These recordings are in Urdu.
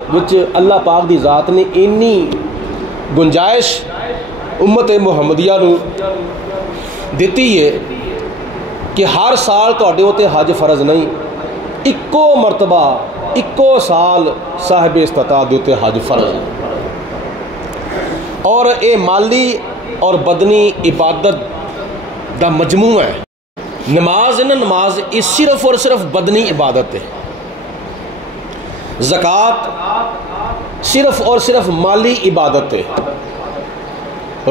وچ اللہ پاک دی ذات نے اینی گنجائش امت محمدیہ نو دیتی ہے کہ ہر سال تواڈے اوتے حج فرض نہیں، اکو مرتبہ اکو سال صاحب استطاعت دے اوتے حج فرض ہے، اور اے مالی اور بدنی عبادت دا مجموعہ ہے۔ نماز ہے نا، نماز یہ صرف اور صرف بدنی عبادت ہے، زکوٰۃ صرف اور صرف مالی عبادت ہے،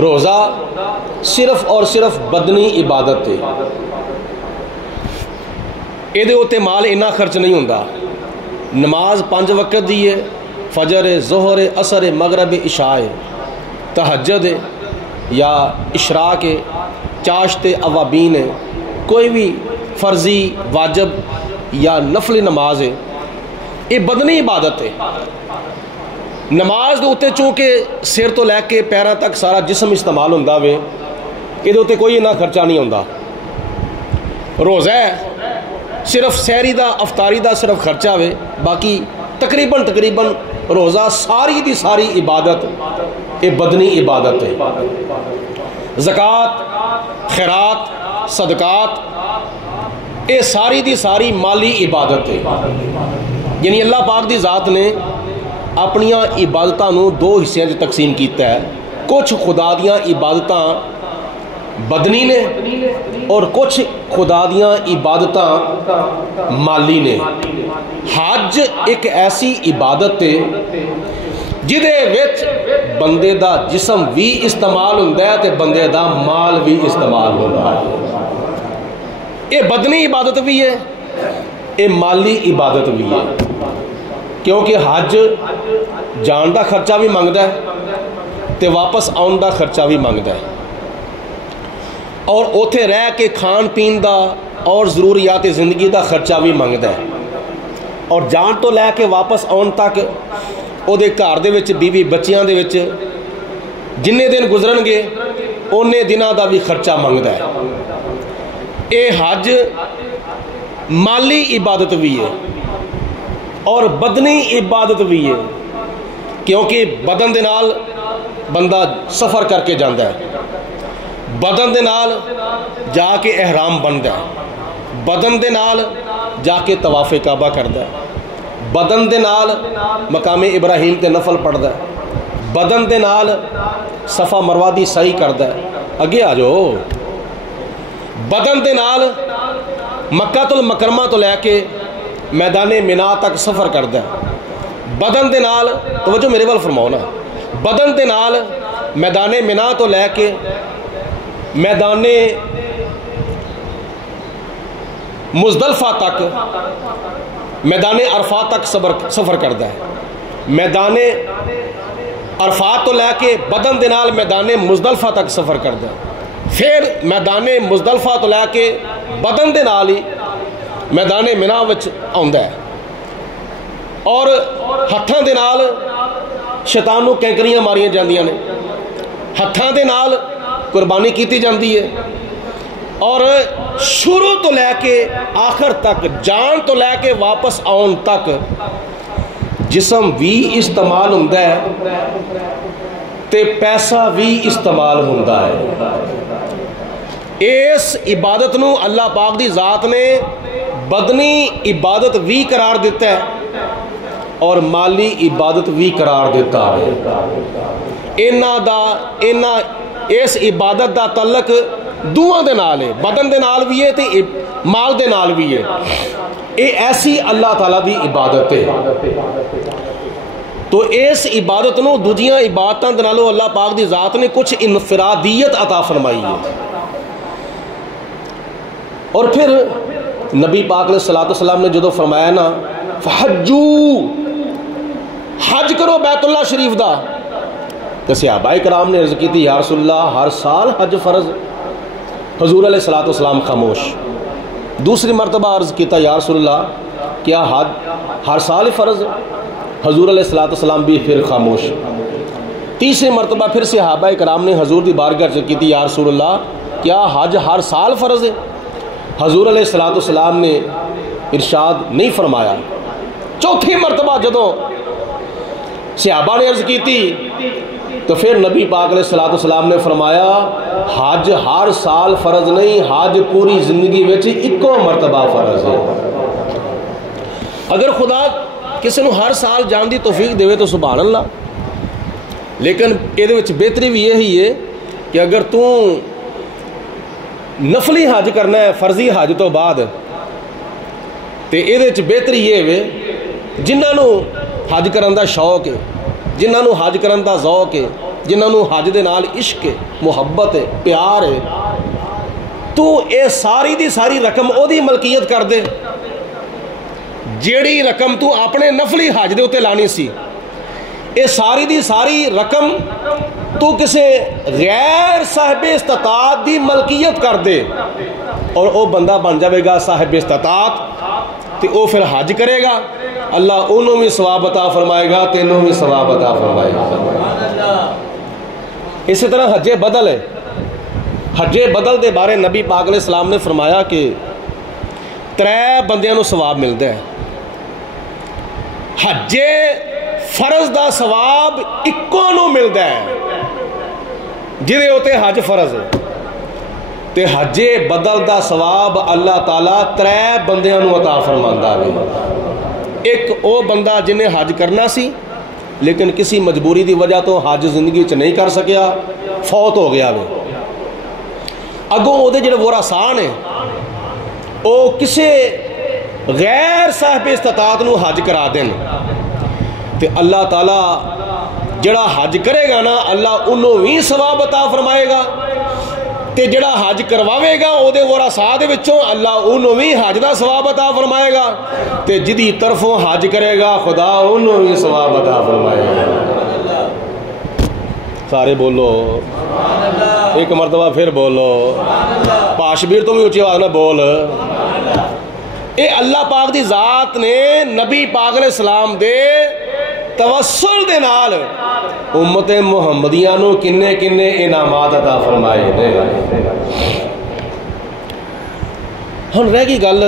روزہ صرف اور صرف بدنی عبادت ہے، یہ اوتے مال اتنا خرچ نہیں ہوتا۔ نماز 5 وقت دی ہے، فجر ہے، ظہر ہے، عصر ہے، مغرب ہے، عشاء ہے، تہجد ہے یا اشراق ہے، چاشت اوابین ہے، کوئی بھی فرضی واجب یا نفلی نماز ہے، یہ بدنی عبادت ہے۔ نماز دے اوتے چونکہ سر تو لے کے پیراں تک سارا جسم استعمال ہوندا وے، یہ اوتے کوئی اتنا خرچہ نہیں ہوندا۔ روزہ ہے صرف سحری دا افطاری دا صرف خرچہ وے، باقی تقریباً روزہ ساری دی ساری عبادت یہ بدنی عبادت ہے۔ زکوٰۃ، خیرات، صدقات یہ ساری دی ساری مالی عبادت ہے۔ یعنی اللہ پاک دی ذات نے اپنیاں عبادتاں نو 2 حصے تقسیم کیتا ہے، کچھ خدا دیاں عبادتاں بدنی نے اور کچھ خدا دیاں عبادتاں مالی نے۔ حج ایک ایسی عبادت ہے جدے وچ بندے دا جسم بھی استعمال ہوندا ہے تے بندے دا مال بھی استعمال ہوندا ہے۔ یہ بدنی عبادت بھی ہے، یہ مالی عبادت بھی ہے، کیونکہ حج جان دا خرچہ بھی منگدا ہے تے واپس آن دا خرچہ بھی منگدا ہے، اور اوتھے رہ کے کھان پین دا اور ضروریات زندگی دا خرچہ بھی منگدا ہے، اور جان تو لے کے واپس آن تک او دے گھر دے وچ بیوی بچیاں دے وچ جننے دن گزرن گے اونے دناں دا بھی خرچہ منگدا ہے۔ اے حج مالی عبادت بھی ہے اور بدنی عبادت بھی ہے، کیونکہ بدن دے نال بندہ سفر کر کے جاندا ہے، بدن دے نال جا کے احرام بندا ہے، بدن دے نال جا کے طواف کعبہ کردا ہے، بدن دے نال مقام ابراہیم تے نفل پڑھدا ہے، بدن دے نال صفا مروہ دی سعی کردا ہے، اگے آ جاؤ، بدن دے نال مکہ المکرمہ تو لے کے میدان مینا تک سفر کردا ہے، بدن دے نال توجہ میرے وال فرماؤ نا، بدن دے نال میدان مینا تو لے کے میدان مزدلفہ تک، میدان عرفات تک سفر کردا ہے، میدان عرفات تو لے کے بدن دے نال میدان مزدلفہ تک سفر کردا ہے، پھر میدان مزدلفہ تو لے کے بدن دے نال ہی میدان مینا وچ آندا ہے، اور ہتھاں دے نال شیطان نو کینکریاں ماریاں جاندیاں نے، ہتھاں دے نال قربانی کیتی جاندی ہے، اور شروع تو لے کے آخر تک، جان تو لے کے واپس آن تک جسم بھی استعمال ہوندا ہے تے پیسہ بھی استعمال ہوندا ہے۔ اس عبادت نو اللہ پاک دی ذات نے بدنی عبادت بھی قرار دیتا ہے اور مالی عبادت بھی قرار دیتا ہے۔ اس عبادت دا تعلق دوواں دے نال ہے، بدن دے نال بھی ہے تے مال دے نال بھی ہے۔ یہ ایسی اللہ تعالیٰ دی عبادت ہے، تو اس عبادت نو دوجیاں عبادتاں دے نالوں اللہ پاک دی ذات نے کچھ انفرادیت عطا فرمائی ہے۔ اور پھر نبی پاک علیہ السلام نے جدو فرمایا نا فحجو، حج کرو بیت اللہ شریف دا، تو صحابہ کرام نے عرض کی تھی یا رسول اللہ ہر سال حج فرض؟ حضور علیہ السلام خاموش۔ دوسری مرتبہ عرض کیتا یا رسول اللہ کیا حج ہر سال فرض؟ حضور علیہ السلام بھی پھر خاموش۔ تیسری مرتبہ پھر صحابہ کرام نے حضور دی بارگاہ عرض کی تھی یا رسول اللہ کیا حج ہر سال فرض ہے؟ حضور علیہ السلام نے ارشاد نہیں فرمایا۔ چوتھی مرتبہ جدوں صحابہ نے عرض کی تھی تو پھر نبی پاک علیہ الصلوۃ والسلام نے فرمایا حج ہر سال فرض نہیں، حج پوری زندگی وچ اکو مرتبہ فرض ہے۔ اگر خدا کسی نو ہر سال جان دی توفیق دے تو سبحان اللہ، لیکن یہ بہتری بھی یہی ہے کہ اگر تو نفلی حج کرنا ہے فرضی حج تو بعد تو یہ بہتری یہ ہے جنہوں حج کرن دا شوق ہے، جنہوں حج کرن دا ذوق ہے، جنہوں حج دے نال عشق ہے، محبت ہے، پیار ہے، تو اے ساری دی ساری رقم او دی ملکیت کر دے جیڑی رقم تو اپنے نفلی حج دے اتے لانی سی، اے ساری دی ساری رقم تو کسے غیر صاحب استطاعت دی ملکیت کر دے اور او بندہ بن جاوے گا صاحب استطاعت، تو او پھر حج کرے گا، اللہ انہوں بھی ثواب عطا فرمائے گا، تینوں بھی ثواب عطا فرمائے گا۔ اسی طرح حج بدل ہے، حج بدل دے بارے نبی پاک علیہ السلام نے فرمایا کہ 3 بندیاں نو ثواب ملتا ہے۔ حج فرض دا ثواب اکو نو ملتا ہے جدے ہوتے حج فرض ہے، تے حج بدل دا ثواب اللہ تعالیٰ 3 بندیاں نو عطا فرماندا ہے۔ ایک او بندہ جنہیں حج کرنا سی لیکن کسی مجبوری دی وجہ تو حج زندگی چ نہیں کر سکیا، فوت ہو گیا وے، اگوں او دے جڑے ورثاء نے او کسے غیر صاحب استطاعت نو حج کرا دین تے اللہ تعالیٰ جڑا حج کرے گا نا اللہ انہوں بھی ثواب عطا فرمائے گا، تے جڑا حج کرواوے گا او دے ورثاء دے وچوں اللہ انہوں بھی حج دا ثواب عطا فرمائے گا، تے جدی طرفوں حج کرے گا خدا انہوں بھی ثواب عطا فرمائے گا۔ سارے بولو ایک مرتبہ پھر بولو، پاشبیر تو بھی اونچی آواز نہ بول۔ اے اللہ پاک دی ذات نے نبی پاک علیہ السلام دے توسل دے نال امت محمدیہ نو کنے کنے انعامات عطا فرمائے نے۔ ہن رہ گئی گل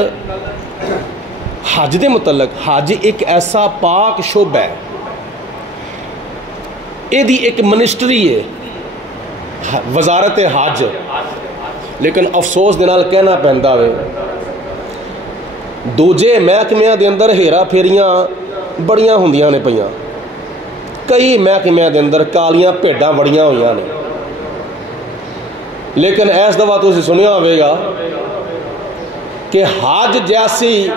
حج دے متعلق۔ حج ایک ایسا پاک شعبہ ہے، یہ دی ایک منسٹری ہے وزارت حج، لیکن افسوس دے نال کہنا پہندا وے دوجے محکمیاں دے اندر ہیرا پھیریاں بڑیاں ہوندیاں نے پیاں، کئی محکمیاں دے اندر کالیاں بھیڈاں بڑیاں ہوئیاں نے، لیکن ایس دفعہ تسی سنیا ہوئے گا کہ حج جیسی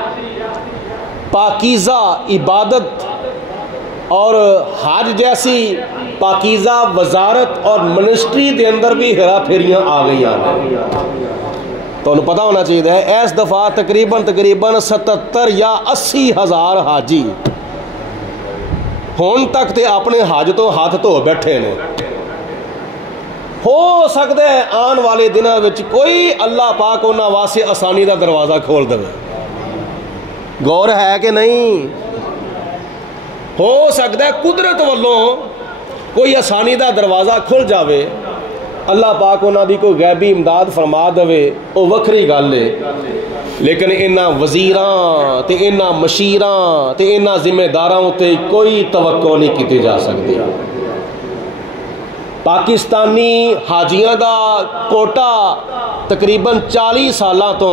پاکیزہ عبادت اور حج جیسی پاکیزہ وزارت اور منسٹری دے اندر بھی ہیرا پھیریاں آ گئیاں نے۔ تو انہوں پتہ ہونا چاہیے ہے اس دفعہ تقریباً 77 یا 80 ہزار حاجی ہون تک تے اپنے حج تو ہاتھ دھو بیٹھے نے۔ ہو سکتا ہے آن والے دنوں وچ کوئی اللہ پاک انہاں واسطے آسانی دا دروازہ کھول دے، غور ہے کہ نہیں؟ ہو سکتا ہے قدرت والوں کوئی آسانی دا دروازہ کھل جاوے، اللہ پاک انہاں دی کوئی غیبی امداد فرما دے، وہ وکھری گل ہے، لیکن انہاں وزیراں تے انہاں مشیراں تے انہاں ذمہ داراں تے کوئی توقع نہیں کیتی جا سکتی۔ پاکستانی حاجیاں دا کوٹا تقریباً 40 سالاں تو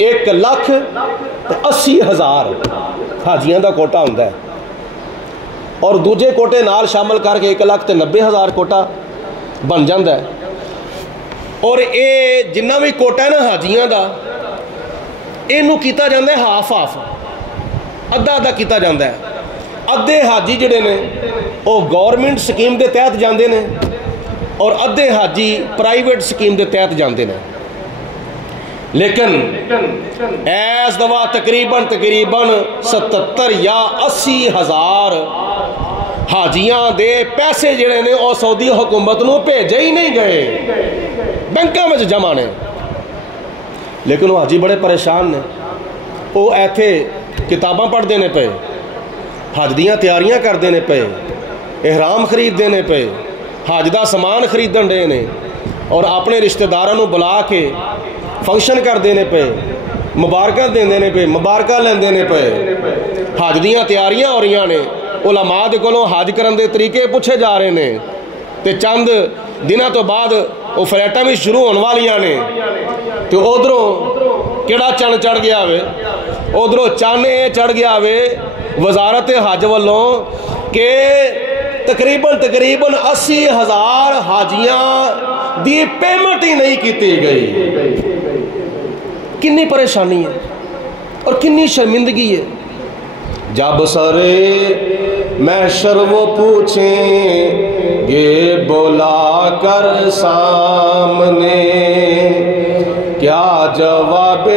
1,80,000 حاجیاں دا کوٹا ہوندا ہے، اور دوجے کوٹے نال شامل کر کے 1,90,000 کوٹا بن جاندہ ہے۔ اور اے جنہ بھی کوٹا ہے نا حاجیاں دا، اینو کیتا جاندہ ہے ہاف ہاف، ادھا ادھا کیتا جاندہ ہے۔ ادھے حاجی جڑے نے وہ گورنمنٹ سکیم دے تحت جاندے نے اور ادھے حاجی پرائیویٹ سکیم دے تحت جاندے نے، لیکن ایس دفعہ تقریباً 77 یا 80 ہزار حاجیاں دے پیسے جڑے نے وہ سعودی حکومت نو بھیجے ہی نہیں گئے، بینکاں میں جمع نے، لیکن وہ حاجی بڑے پریشان نے، وہ ایتھے کتاباں پڑھ دینے پے، حج دیاں تیاریاں کر دینے پے، احرام خرید دینے پے، حج دا سامان خریدن دے نے، اور اپنے رشتہ داراں نو بلا کے فنکشن کر دینے پے، مبارکہ دین دینے پے، مبارکہ لین دینے پے، حج دیاں تیاریاں ہو رہیاں نے، ਉਲਮਾ ਦੇ ਕੋਲੋਂ ਹਜ ਕਰਨ ਦੇ ਤਰੀਕੇ ਪੁੱਛੇ ਜਾ ਰਹੇ ਨੇ ਤੇ ਚੰਦ ਦਿਨਾਂ ਤੋਂ ਬਾਅਦ ਉਹ ਫਲੈਟਾਂ ਵੀ ਸ਼ੁਰੂ ਹੋਣ ਵਾਲੀਆਂ ਨੇ ਤੇ ਉਧਰੋਂ ਕਿਹੜਾ ਚੰਨ ਚੜ ਗਿਆ ਵੇ ਉਧਰੋਂ ਚੰਨ ਇਹ ਚੜ ਗਿਆ ਵੇ ਵਜ਼ਾਰਤ ਹਜ ਵੱਲੋਂ ਕਿ ਤਕਰੀਬਨ 80,000 ਹਾਜੀਆਂ ਦੀ ਪੇਮੈਂਟ ਹੀ ਨਹੀਂ ਕੀਤੀ ਗਈ। ਕਿੰਨੀ ਪਰੇਸ਼ਾਨੀ ਹੈ اور کنی شرمندگی ہے۔ جب سرے محشر وہ پوچھیں گے بلا کر سامنے کیا جواب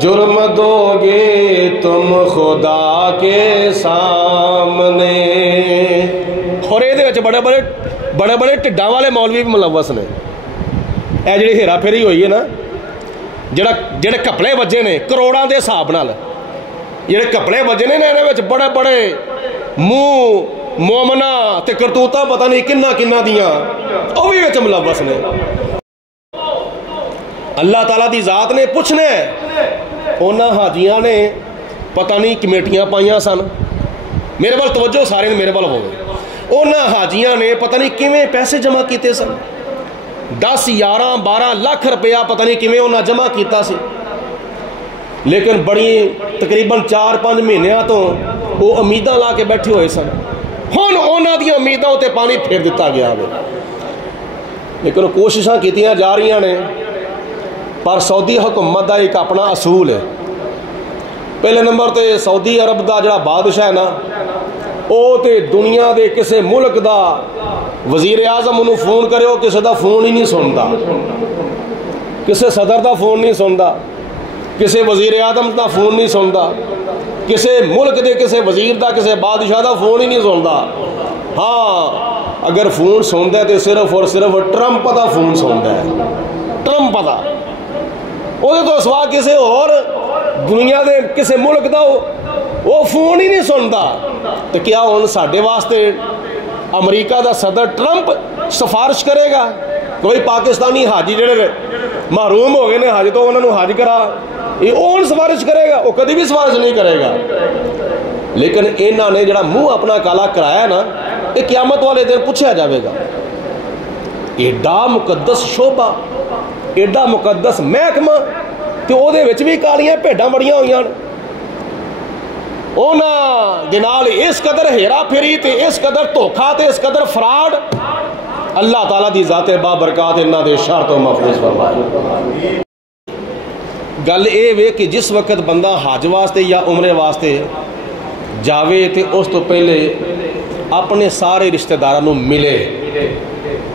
جرم دو گے تم خدا کے سامنے۔ اور یہ بڑے بڑے ٹھڈاں والے مولوی بھی ملوث نے۔ اے جڑی ہیرا پھیری ہوئی ہے نا جڑے کپڑے بجے نے کروڑاں دے حساب نال جڑے کپڑے بجے نے انہاں وچ بڑے بڑے منہ مومنا تے کرتوتاں پتہ نہیں کنہ دیاں او بھی وچ ملوث نے۔ اللہ تعالیٰ دی ذات نے پوچھنا ہے انہاں حاجیاں نے پتہ نہیں کمیٹیاں پائیاں سن میرے وال توجہ سارے میرے وال ہوے انہاں حاجیاں نے پتہ نہیں کیویں پیسے جمع کیتے سن 10 11 12 لاکھ روپیہ پتہ نہیں کیویں انہاں جمع کیتا سی لیکن بڑی تقریباً 4-5 مہینیاں تو وہ امیداں لا کے بیٹھے ہوئے سن ہن انہاں دی امیداں تے پانی پھیر دتا گیا ہے لیکن کوششاں کیتیاں جا رہی نے پر سعودی حکومت دا ایک اپنا اصول ہے۔ پہلے نمبر تے سعودی عرب دا جڑا بادشاہ ہے نا او تے دنیا دے کسے ملک دا وزیر اعظم انہوں فون کرے ہو کسے دا فون ہی نہیں سندا کسے صدر دا فون نہیں سندا کسے وزیر اعظم دا فون نہیں سندا کسے ملک دے کسے وزیر دا کسے بادشاہ دا فون ہی نہیں سندا۔ ہاں اگر فون سندا ہے تو صرف اور صرف ٹرمپ دا فون سندا ہے ٹرمپ دا وہ تو سوا کسے اور دنیا دے کسے ملک دا وہ فون ہی نہیں سندا تو کیا ہن ساڈے واسطے امریکہ دا صدر ٹرمپ سفارش کرے گا؟ کوئی پاکستانی حاجی جڑے محروم ہو گئے نے حج تو انہوں نے حج کرا یہ اون سفارش کرے گا؟ وہ کدی بھی سفارش نہیں کرے گا۔ لیکن انہوں نے جڑا منہ اپنا کالا کرایا نا یہ قیامت والے دن پوچھا جاوے گا۔ ایڈا مقدس شعبہ ایڈا مقدس محکمہ تے او دے وچ بھی کالیاں بھیڈاں بڑیاں ہوئیاں اونا دنال اس قدر ہیرا پھری تے اس قدر دھوکھا تے اس قدر فراڈ اللہ تعالیٰ دی ذات بابرکات انہاں دے شر تو محفوظ فرمائے۔ گل اے وے کہ جس وقت بندہ حج واسطے یا عمرے واسطے جاوے تے اس تو پہلے اپنے سارے رشتہ داراں ملے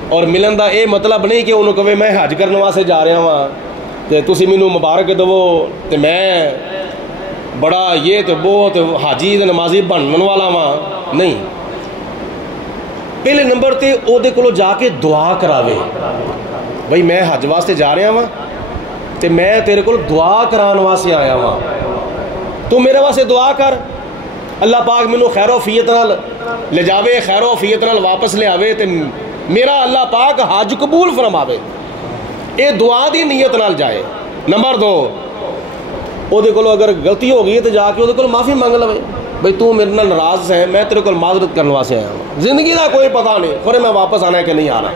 اور ملن دا اے مطلب نہیں کہ انہوں کہے میں حج کرنے واسطے جا رہا ہاں تے تسی مینوں مبارک دو تے میں بڑا یہ تو بہت حاجی نمازی بنن والا ہاں نہیں۔ پہلے نمبر تے او دے کولو جا کے دعا کراوے بھئی میں حج واسطے جا رہا ہاں تے میں تیرے کول دعا کران واسطے آیا ہاں تو میرے واسطے دعا کر اللہ پاک مینوں خیر و عافیت نال لے جاوے خیر و عافیت نال واپس لے آوے تے میرا اللہ پاک حج قبول فرماوے اے دعا دی نیت نال جائے۔ نمبر 2 او دے کولو اگر غلطی ہو گئی تو جا کے او دے کولو معافی مانگ لوے بھئی تو میرے نال ناراض ہے میں تیرے کول معذرت کرنے واسطے آیا ہوں زندگی دا کوئی پتہ نہیں خورے میں واپس آنا ہے کہ نہیں آنا۔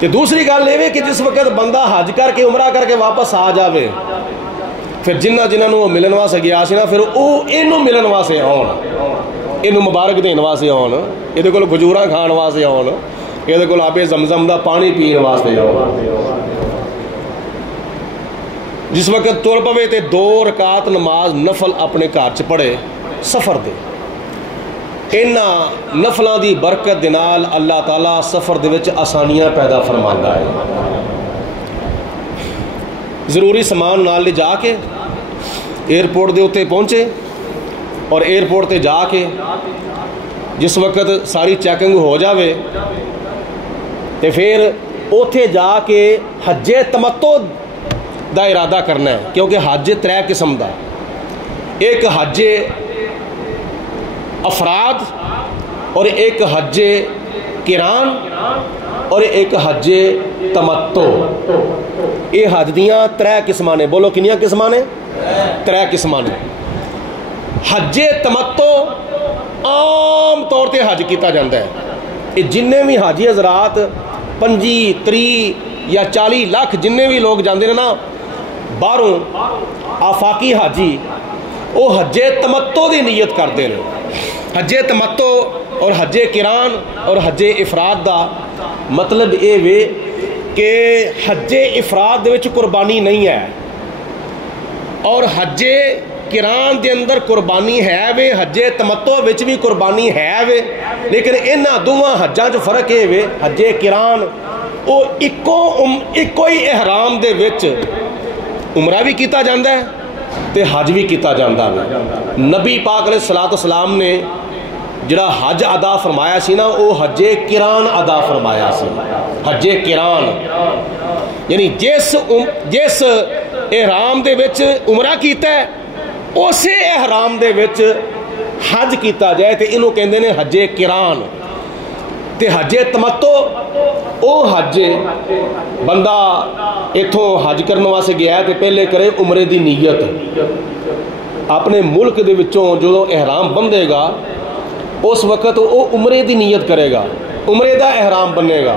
تے دوسری گل یہ کہ جس وقت بندہ حج کر کے عمرہ کر کے واپس آ جاوے پھر جنہاں نوں ملن واسطے گیا سی نا پھر او اینوں ملن واسطے آن اینوں مبارک دین واسطے آن یہ کول کھجوراں کھان واسطے آن یہ کول آبے زمزم دا پانی پین واسطے آن۔ جس وقت تر پوے تے 2 رکعت نماز نفل اپنے گھر چ پڑھے سفر دے انہاں نفلاں دی برکت دے نال اللہ تعالیٰ سفر دے وچ آسانیاں پیدا فرماندا ہے۔ ضروری سامان نال لے جا کے ایئرپورٹ دے اوتے پہنچے اور ایئرپورٹ تے جا کے جس وقت ساری چیکنگ ہو جاوے تے پھر اوتھے جا کے حج تمتع دا ارادہ کرنا ہے کیونکہ حج 3 قسم دا ایک حج افراد اور ایک حج قران اور ایک حج تمتع یہ حج دیاں 3 قسماں نے بولو کنیاں قسماں نے 3 قسماں نے۔ حج تمتع طور تے حج کیتا جاندہ ہے. یہ جننے بھی حاجی حضرات 25 30 یا 40 لاکھ جننے بھی لوگ جاندے ہیں نا باہروں آفاقی حاجی وہ حج تمتع دی نیت کرتے ہیں. حج تمتع اور حج قران اور حج افراد دا مطلب یہ وے کہ حج افراد دے وچ قربانی نہیں ہے اور حج قران دے اندر قربانی ہے وے, حج تمتع وچ بھی قربانی ہے وے, لیکن انہاں دوواں حجاں چ فرق ہے وے حج قران او اکو ہی احرام دے وچ عمرہ بھی کیتا جاندہ ہے تے حج بھی کیتا جاندہ ہے. نبی پاک علیہ الصلوۃ والسلام نے جڑا حج ادا فرمایا سی نا وہ حج قران ادا فرمایا سی. حج قران یعنی جس احرام دے وچ عمرہ کیتا ہے اسی احرام دے وچ حج کیتا جائے تے انہوں کہندے نے حج قران. تے حج تمتع او حج بندہ اتھوں حج کرنے واسطے گیا ہے تے پہلے کرے عمرے دی نیت. اپنے ملک دے وچوں جو احرام بندے گا اس وقت وہ عمرے دی نیت کرے گا, عمرے دا احرام بنے گا.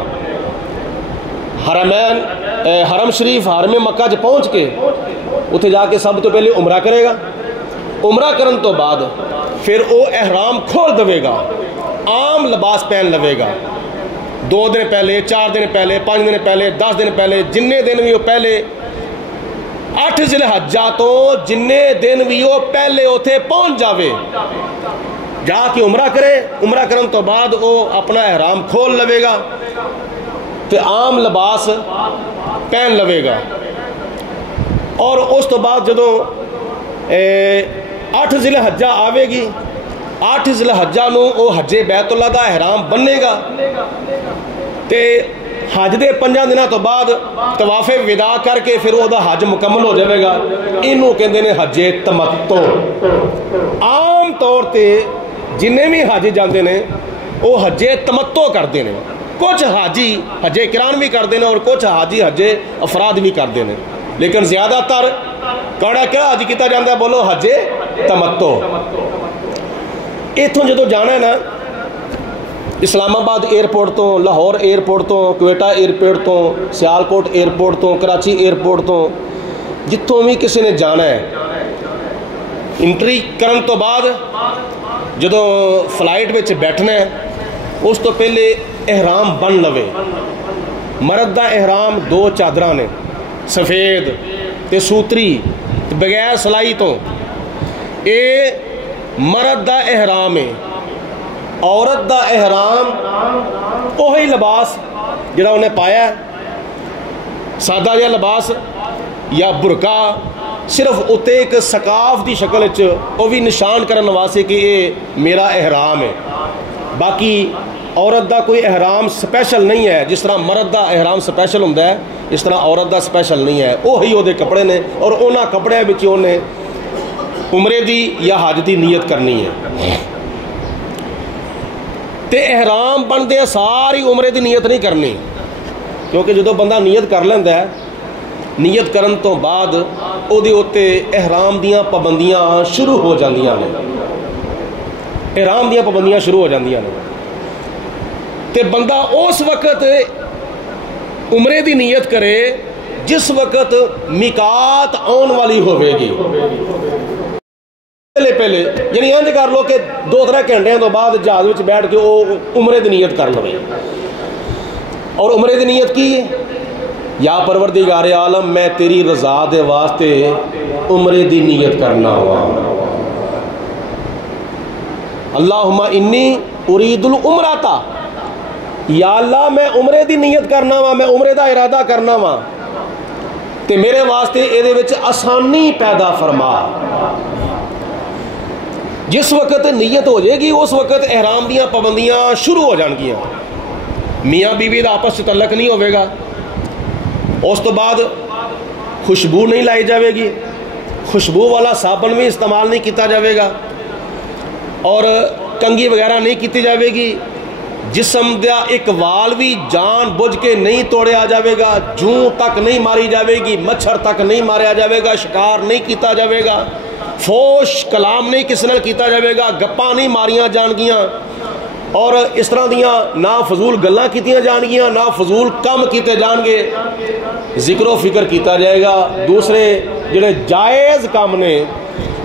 حرم شریف حرم مکہ چ پہنچ کے اتنے جا کے سب تو پہلے عمرہ کرے گا. عمرہ کرن تو بعد پھر وہ احرام کھول دے گا, عام لباس پہن لوے گا. 2 دن پہلے 4 دن پہلے 5 دن پہلے 10 دن پہلے جننے دن بھی وہ پہلے 8 ذی الحجہ تو جننے دن بھی وہ پہلے اتنے پہنچ جاوے جا کے عمرہ کرے. عمرہ کرن تو بعد وہ اپنا احرام کھول لوے گا تے عام لباس پہن لوے گا. اور اس تو بعد جدوں 8 ذی الحجہ آوے گی 8 ذی الحجہ نو وہ حج بیت اللہ دا احرام بنے گا تے حج دے 5 دنوں تو بعد طواف وداع کر کے پھر وہ حج مکمل ہو جائے گا. انہوں کہندے نے حج تمتع. عام طور تے جنہیں بھی حاجی جاندے نے وہ حج تمتع کردے نے. کچھ حاجی حج قران بھی کردے نے اور کچھ حاجی حج افراد بھی کردے نے, لیکن زیادہ تر کہڑا حج کیتا جاندہ ہے بولو حج تمتع. اتوں جدو جانا ہے نا اسلام آباد ایئرپورٹ تو لاہور ایئرپورٹ تو کوئٹہ ایئرپورٹ تو سیالکوٹ ایئرپورٹ تو کراچی ایئرپورٹ تو جتوں بھی کسی نے جانا ہے انٹری کرن تو بعد جدو فلائٹ وچ بیٹھنا ہے اس تو پہلے احرام بن لوے. مرد دا احرام 2 چادراں نے سفید تے سوتری تے بغیر سلائی تو اے مرد دا احرام ہے. عورت دا احرام وہی لباس جڑا انہیں پایا ہے سادہ جہا لباس یا برقع, صرف اتنے ایک سقاف دی شکل وہ بھی نشان کرن واسطے کہ یہ میرا احرام ہے. باقی عورت دا کوئی احرام سپیشل نہیں ہے. جس طرح مرد دا احرام سپیشل ہوتا ہے اس طرح عورت دا سپیشل نہیں ہے. وہی وہ کپڑے نے اور انہاں کپڑے بچ انہیں عمرے دی یا حج دی نیت کرنی ہے. تے احرام بندے ساری عمرے دی نیت نہیں کرنی, کیونکہ جدو بندہ نیت کر لیندہ ہے نیت کرن تو بعد او دے اوتے احرام دیاں پابندیاں شروع ہو جاندیاں نے. احرام دیاں پابندیاں شروع ہو جاندیاں نے تے بندہ اس وقت عمرے دی نیت کرے جس وقت میقات آن والی ہوئے گی. پہلے یعنی انج کر لو کہ 2-3 گھنٹے تو بعد جہاز وچ بیٹھ کے وہ عمرے دی نیت کر لو. اور عمرے دی نیت کی یا پروردگار عالم میں تیری رضا دے واسطے عمرے دی نیت کرنا ہوا. اللہم انی ارید العمرہ, یا اللہ میں عمرے دی نیت کرنا وا, میں عمرے دا ارادہ کرنا وا تے میرے واسطے اے وچ آسانی پیدا فرما. جس وقت نیت ہو جائے گی اس وقت احرام دیاں پابندیاں شروع ہو جان گیاں. میاں بیوی دا آپس سے تعلق نہیں ہوئے گا. اس تو بعد خوشبو نہیں لائی جاوے گی, خوشبو والا صابن بھی استعمال نہیں کیتا جاوے گا اور کنگھی وغیرہ نہیں کیتی جاوے گی. جسم دا ایک وال بھی جان بوجھ کے نہیں توڑیا جاوے گا, جوں تک نہیں ماری جاوے گی, مچھر تک نہیں ماریا جاوے گا, شکار نہیں کیتا جاوے گا, فوش کلام نہیں کس نال کیتا جاوے گا, گپاں نہیں ماریاں جان گیاں. اور اس طرح دیاں نہ فضول گلاں کیتیاں جان گیاں، نہ فضول کم کیتے جان گے، ذکر و فکر کیتا جائے گا۔ دوسرے جڑے جائز کام نے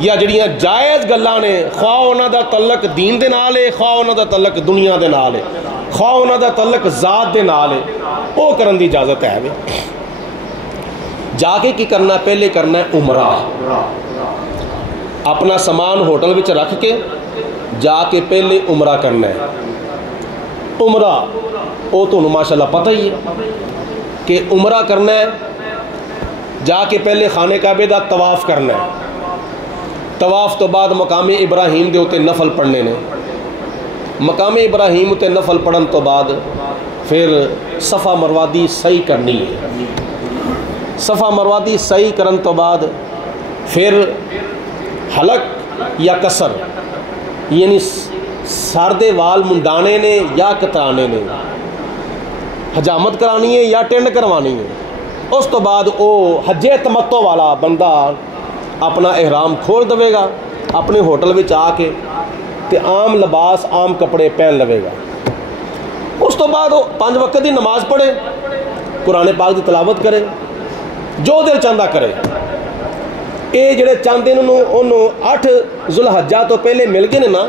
یا جڑیاں جائز گلاں نے، خواہ انہاں دا تعلق دین دے نال ہے، خواہ انہاں دا تعلق دنیا دے نال ہے، خواہ انہاں دا تعلق ذات دے نال ہے، وہ کرن دی اجازت ہے۔ جا کے کی کرنا؟ پہلے کرنا ہے عمرہ۔ اپنا سامان ہوٹل وچ رکھ کے جا کے پہلے عمرہ کرنا ہے۔ عمرہ وہ تو ماشاءاللہ پتہ ہی ہے کہ عمرہ کرنا ہے، جا کے پہلے خانہ کعبے دا طواف کرنا ہے، طواف تو بعد مقام ابراہیم دے اتے نفل پڑھنے نے، مقام ابراہیم اتے نفل پڑھن تو بعد پھر صفا مروہ دی سعی کرنی ہے، صفا مروہ دی سعی کرن تو بعد پھر حلق یا قصر، یعنی سر دے وال منڈانے نے یا کترانے نے، حجامت کرانی ہے یا ٹنڈ کروانی ہے۔ اس تو بعد او حج تمتع والا بندہ اپنا احرام کھول دے گا، اپنے ہوٹل وچ آ کے تے عام لباس عام کپڑے پہن لے گا۔ اس تو بعد وہ 5 وقت دی نماز پڑھے، قرآن پاک دی تلاوت کرے، جو دل چاہتا کرے۔ یہ جڑے چاندے انہوں 8 ذوالحجہ تو پہلے مل گئے نا،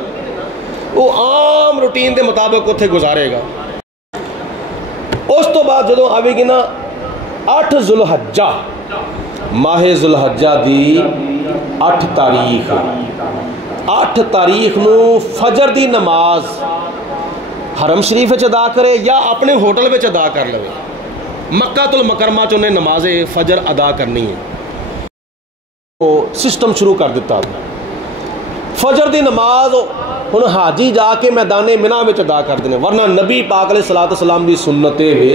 وہ عام روٹین دے مطابق اتنے گزارے گا۔ اس تو بعد جدو آئے گی نا 8 ذوالحجہ، ماہ ذوالحجہ دی 8 تاریخ، 8 تاریخ نو فجر دی نماز حرم شریف ادا کرے یا اپنے ہوٹل میں ادا کر لے۔ مکہ المکرمہ چ انہیں نماز فجر ادا کرنی ہے، وہ سسٹم شروع کر دیتا۔ فجر دی نماز ہن حاجی جا کے میدان منی میں ادا کر دینے، ورنہ نبی پاک علیہ الصلوۃ والسلام دی سنت ہے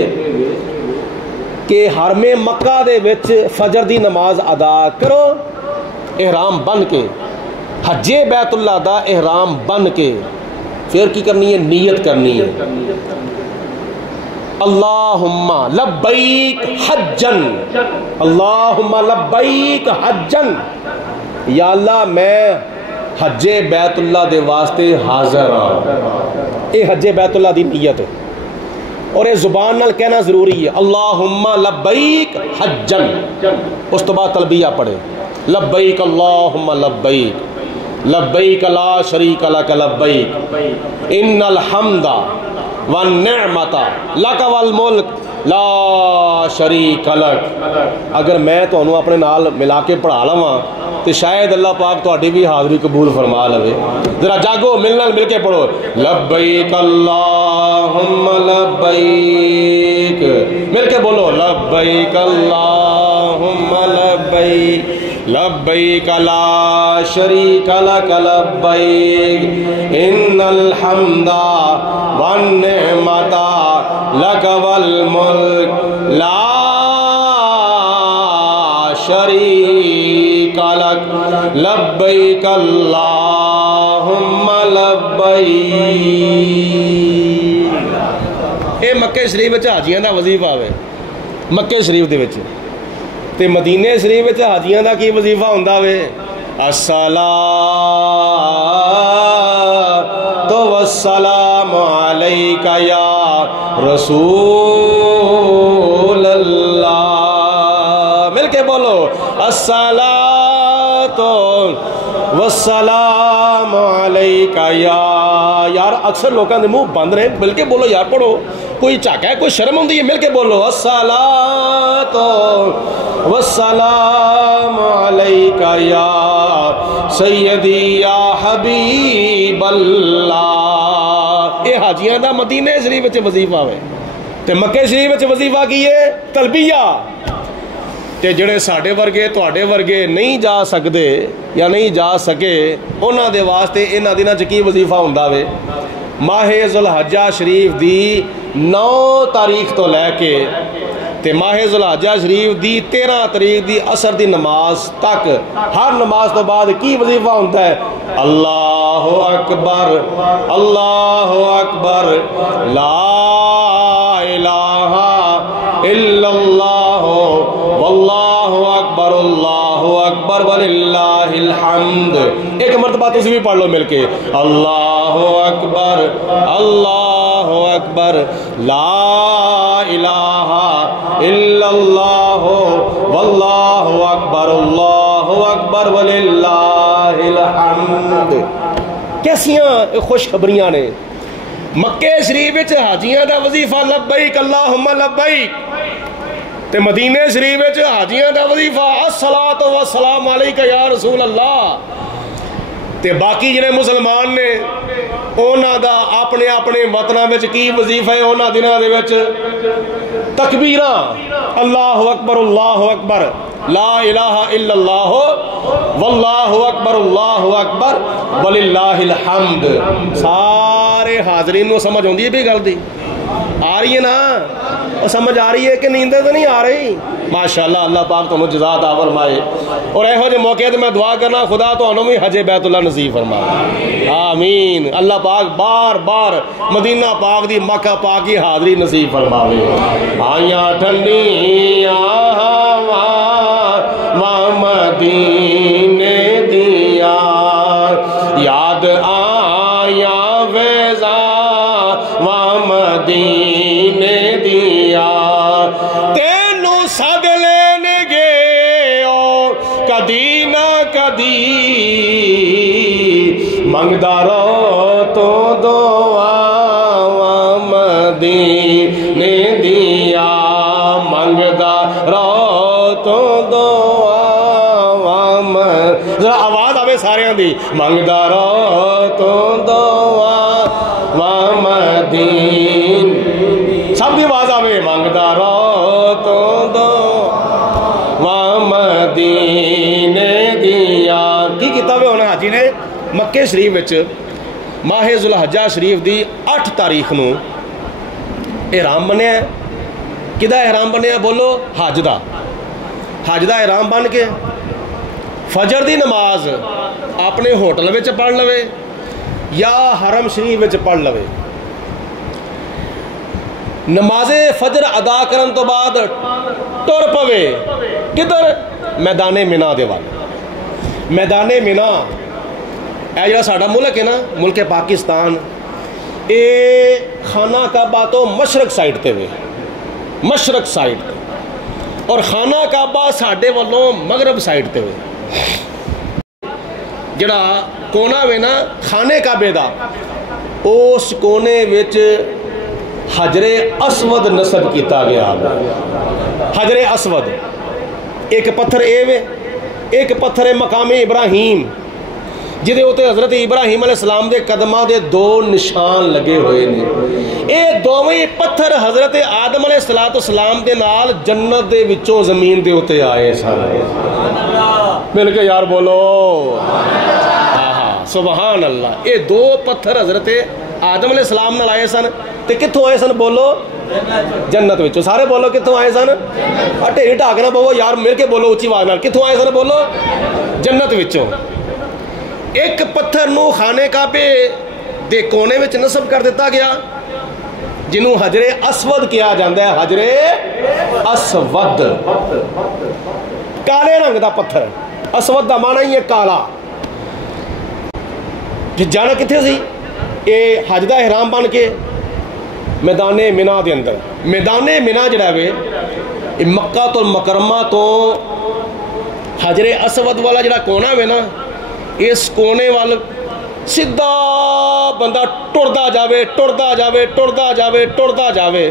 کہ حرم مکہ دے وچ فجر دی نماز ادا کرو احرام بن کے، حج بیت اللہ دا احرام بن کے، پھر کی کرنی ہے؟ نیت کرنی ہے، اللہم لبیک حجن، اللہم لبیک حجن، یا اللہ میں حج بیت اللہ دے واسطے حاضر ہاں۔ یہ حج بیت اللہ دی نیت ہے اور یہ زبان نال کہنا ضروری ہے، اللہم لبیک حجن۔ اس تو بعد تلبیہ پڑھے، لبیک اللہم لبیک، لبیک لا شریک لک لبیک، ان الحمد والنعمت لک والملک لا شریک لک۔ اگر میں تو اپنے نال ملا کے پڑھا لواں تو شاید اللہ پاک تہاڈی بھی حاضری قبول فرما لے۔ ذرا جاگو، ملنا مل کے پڑھو، لبیک اللہم لبیک، مل کے بولو، لبیک اللہم لبیک، لبیک لا شریک لک لبیک، ان الحمد والنعمت لک والملک لا شریک لک لبیک اللہم لبیک۔ یہ مکے شریف وچ حاجیاں دا وظیفہ ہے، مکے شریف دے وچ تے مدینے شریف وچ حاجیاں دا کی وظیفہ ہوندا وے؟ الصلاۃ والسلام علیک یا رسول اللہ، مل کے بولو، الصلاۃ والسلام علیک یا، یار اکثر لوگوں کے منہ بند رہے، مل کے بولو یار، پڑھو، کوئی جھاکا ہے، کوئی شرم ہوندی ہے، مل کے بولو، الصلاۃ والسلام علیک یا سیدی یا حبیب اللہ۔ یہ حاجیاں دا مدینے شریف وچ وظیفہ ہے تے مکے شریف وچ وظیفہ کی ہے؟ تلبیہ۔ تے جڑے ساڈے ورگے تواڈے ورگے نہیں جا سکدے یا نہیں جا سکے، انہاں دے واسطے انہاں دناں چ کی وظیفہ ہوندا وے؟ ماہ ذوالحجہ شریف دی 9 تاریخ تو لے کے تے ماہ ذوالحجہ شریف دی 13 تاریخ دی عصر دی نماز تک، ہر نماز تو بعد کی وظیفہ ہوتا ہے؟ اللہ اکبر، اللہ اکبر، لا الہ الا اللہ، واللہ اکبر، اللہ اکبر وللہ الحمد۔ ایک مرتبہ تسی بھی پڑھ لو مل کے، اللہ اکبر، اللہ اکبر لا الہ الا اللہ واللہ اکبر وللہ الحمد. کیسیاں خوشخبریاں نے. مکے شریف وچ حاجیاں دا وظیفہ لبیک اللہم لبیک، تے مدینے شریف وچ حاجیاں دا وظیفہ الصلاۃ والسلام علیک یا رسول اللہ. تے باقی جڑے مسلمان نے انہاں دا اپنے اپنے وطناں وچ کی وظیفہ ہے؟ انہاں دناں دے وچ تکبیراں، اللہ اکبر لا الہ الا اللہ واللہ اکبر وللہ الحمد. سارے حاضرین کو سمجھ آتی ہے بھی گل دی؟ آ رہی ہے نا؟ سمجھ آ رہی ہے کہ نیندے تو نہیں آ رہی؟ ماشاءاللہ اللہ پاک تمہیں جزا عطا فرمائے. اور ایہو جے موقع تے میں دعا کرنا خدا تمہیں بھی حج بیت اللہ نصیب فرمائے. آمین. اللہ پاک بار بار مدینہ پاک دی مکہ پاک کی حاضری نصیب فرماوے. آیاں ٹھنڈیاں ہوا مدینے دیا، یاد آیا ویزا و مدینے دیا، تینوں سد لین گے او کدی نہ کدی، منگدا رو تو دعا و مدینے دیا، منگدا رو تو دعا و ذرا آواز آوے سارے دی، منگدا رو تو دعا و مدین، سب دی آواز آوے، منگدا رو تو دعا و مدینے دیا. کی کیتا وے ہونا حاجی نے؟ مکے شریف وچ ماہ ذوالحجہ شریف دی 8 تاریخ نو احرام بنیا. کدا احرام بنیا؟ بولو حج دا. حج دا احرام بن کے فجر دی نماز اپنے ہوٹل وچ پڑھ لوے یا حرم شریف وچ پڑھ لوے. نماز فجر ادا کرن تو بعد ٹر پوے کدھر؟ میدان مینا دے وال. میدان مینا اے جڑا ساڈا ملک ہے نا، ملک پاکستان، اے خانہ کعبہ تو مشرق سائڈ تے وے، مشرق سائڈ تے، اور خانہ کعبہ ساڈے والوں مغرب سائڈ تے وے. جڑا کونا وے نا خانے کعبے دا، اس کونے وچ حجر اسود نصب کیتا گیا. حجر اسود ایک پتھر اے وے، ایک پتھر مقام ابراہیم جہدے اوتے حضرت ابراہیم علیہ السلام دے قدماں دے 2 نشان لگے ہوئے نے. اے دوویں پتھر حضرت آدم علیہ السلام دے نال جنت دے وچوں زمین دے اوتے آئے سن. مل کے یار بولو سبحان اللہ. اے 2 پتھر حضرت آدم علیہ السلام نال آئے سن تے کتھوں آئے سن؟ بولو جنت وچوں. سارے بولو کتھوں آئے سن؟ ٹھیری ٹھاک نہ بولو یار، مل کے بولو اچھی آواز نال. کتھوں آئے سن؟ بولو جنت وچوں. ایک پتھر نو خانے کعبے دے کونے وچ نصب کر دیتا گیا جنوں حجر اسود کیا جاندہ ہے. حجر اسود کالے رنگ دا پتھر، اسود دا معنی ہی ہے کالا. جانا کتھے سی؟ اے حج دا احرام بن کے میدان مینا دے اندر. میدان مینا جڑا وے مکہ تو مکرمہ تو حجر اسود والا جڑا کونا وے نا، اس کونے وال سیدھا بندہ ٹردا جاوے ٹردا جاوے ٹردا جاوے ٹردا جاوے،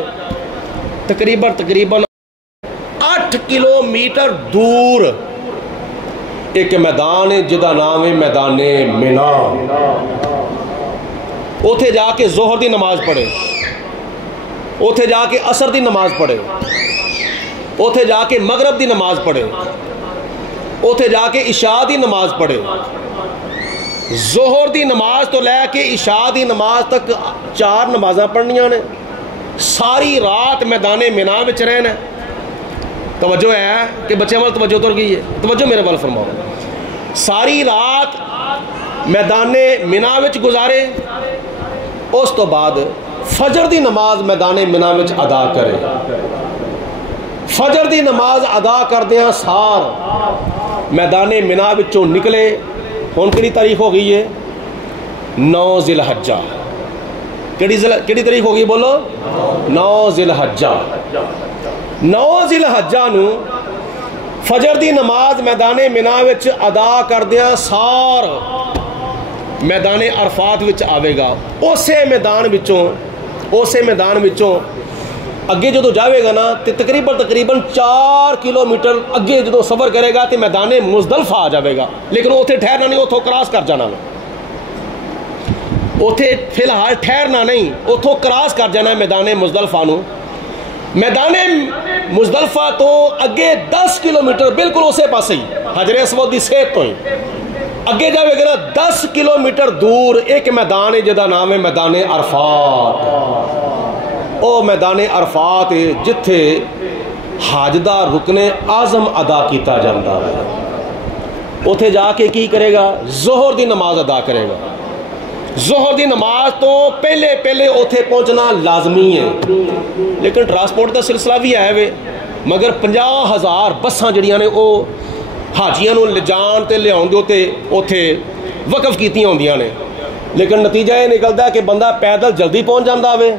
تقریباً 8 کلومیٹر دور ایک میدان ہے جدا نام ہے میدان مینا. اوتھے جا کے ظہر دی نماز پڑھے، اوتھے جا کے عصر دی نماز پڑھے، اوتھے جا کے مغرب دی نماز پڑھے، اوتھے جا کے عشاء دی نماز پڑھے. ظہر دی نماز تو لے کے عشاء دی نماز تک 4 نمازاں پڑھنیاں نے. ساری رات میدان مینا وچ رہنا. توجہ ہے کہ بچے وال توجہ تر گئی ہے؟ توجہ میرے وال فرماؤ. ساری رات میدان مینا وچ گزارے، اس تو بعد فجر دی نماز میدان مینا وچ ادا کرے. فجر دی نماز ادا کردیاں سار میدان مینا وچوں نکلے. ہن کیڑی تاریخ ہو گئی ہے؟ 9 ذی الحجہ. ਕਿਹੜੀ ਤਾਰੀਖ ਹੋ ਗਈ ਬੋਲੋ 9 ਜ਼ਿਲਹੱਜਾ 9 ਜ਼ਿਲਹੱਜਾ ਨੂੰ ਫਜਰ ਦੀ ਨਮਾਜ਼ ਮੈਦਾਨੇ ਮਿਨਾ ਵਿੱਚ ਅਦਾ ਕਰਦਿਆਂ ਸਾਰ ਮੈਦਾਨੇ ਅਰਫਾਤ ਵਿੱਚ ਆਵੇਗਾ। ਉਸੇ ਮੈਦਾਨ ਵਿੱਚੋਂ ਅੱਗੇ ਜਦੋਂ ਜਾਵੇਗਾ ਨਾ ਤੇ ਤਕਰੀਬਨ 4 ਕਿਲੋਮੀਟਰ ਅੱਗੇ ਜਦੋਂ ਸਫ਼ਰ ਕਰੇਗਾ ਤੇ ਮੈਦਾਨੇ ਮੁਜ਼ਦਲਫਾ ਆ ਜਾਵੇਗਾ। ਲੇਕਿਨ ਉੱਥੇ ਠਹਿਰਨਾ ਨਹੀਂ, ਉੱਥੋਂ ਕ੍ਰਾਸ ਕਰ ਜਾਣਾ। ਉੱਥੇ ਫਿਲਹਾਲ ਠਹਿਰਨਾ ਨਹੀਂ, ਉੱਥੋਂ ਕ੍ਰਾਸ ਕਰ ਜਾਣਾ ਮੈਦਾਨੇ ਮੁਜ਼ਦਲਫਾ ਨੂੰ। ਮੈਦਾਨੇ ਮੁਜ਼ਦਲਫਾ ਤੋਂ ਅੱਗੇ 10 ਕਿਲੋਮੀਟਰ ਬਿਲਕੁਲ ਉਸੇ ਪਾਸੇ ਹੀ ਹਜਰੇ ਅਸਵਦ ਦੀ ਸੇਧ ਤੋਂ ਹੀ ਅੱਗੇ ਜਾਵੇਗਾ ਨਾ 10 ਕਿਲੋਮੀਟਰ ਦੂਰ ਇੱਕ ਮੈਦਾਨ ਹੈ ਜਿਹਦਾ ਨਾਮ ਹੈ ਮੈਦਾਨੇ ਅਰਫਾਤ। ਉਹ ਮੈਦਾਨੇ ਅਰਫਾਤ ਹੈ ਜਿੱਥੇ ਹਜ ਦਾ ਰੁਕਨੇ ਆਜ਼ਮ ਅਦਾ ਕੀਤਾ ਜਾਂਦਾ ਹੈ। ਉੱਥੇ ਜਾ ਕੇ ਕੀ ਕਰੇਗਾ? ਜ਼ੋਹਰ ਦੀ ਨਮਾਜ਼ ਅਦਾ ਕਰੇਗਾ। ਜ਼ੋਹਰ ਦੀ ਨਮਾਜ਼ ਤੋਂ ਪਹਿਲੇ ਉੱਥੇ ਪਹੁੰਚਣਾ ਲਾਜ਼ਮੀ ਹੈ। ਲੇਕਿਨ ਟਰਾਂਸਪੋਰਟ ਦਾ ਸਿਲਸਿਲਾ ਵੀ ਹੈ ਵੇ, ਮਗਰ 50,000 ਬੱਸਾਂ ਜਿਹੜੀਆਂ ਨੇ ਉਹ ਹਾਜੀਆਂ ਨੂੰ ਲਿਜਾਣ ਤੇ ਲਿਆਉਣ ਦੇ ਉੱਥੇ ਵਕਫ ਕੀਤੀਆਂ ਹੁੰਦੀਆਂ ਨੇ। ਲੇਕਿਨ ਨਤੀਜਾ ਇਹ ਨਿਕਲਦਾ ਕਿ ਬੰਦਾ ਪੈਦਲ ਜਲਦੀ ਪਹੁੰਚ ਜਾਂਦਾ ਵੇ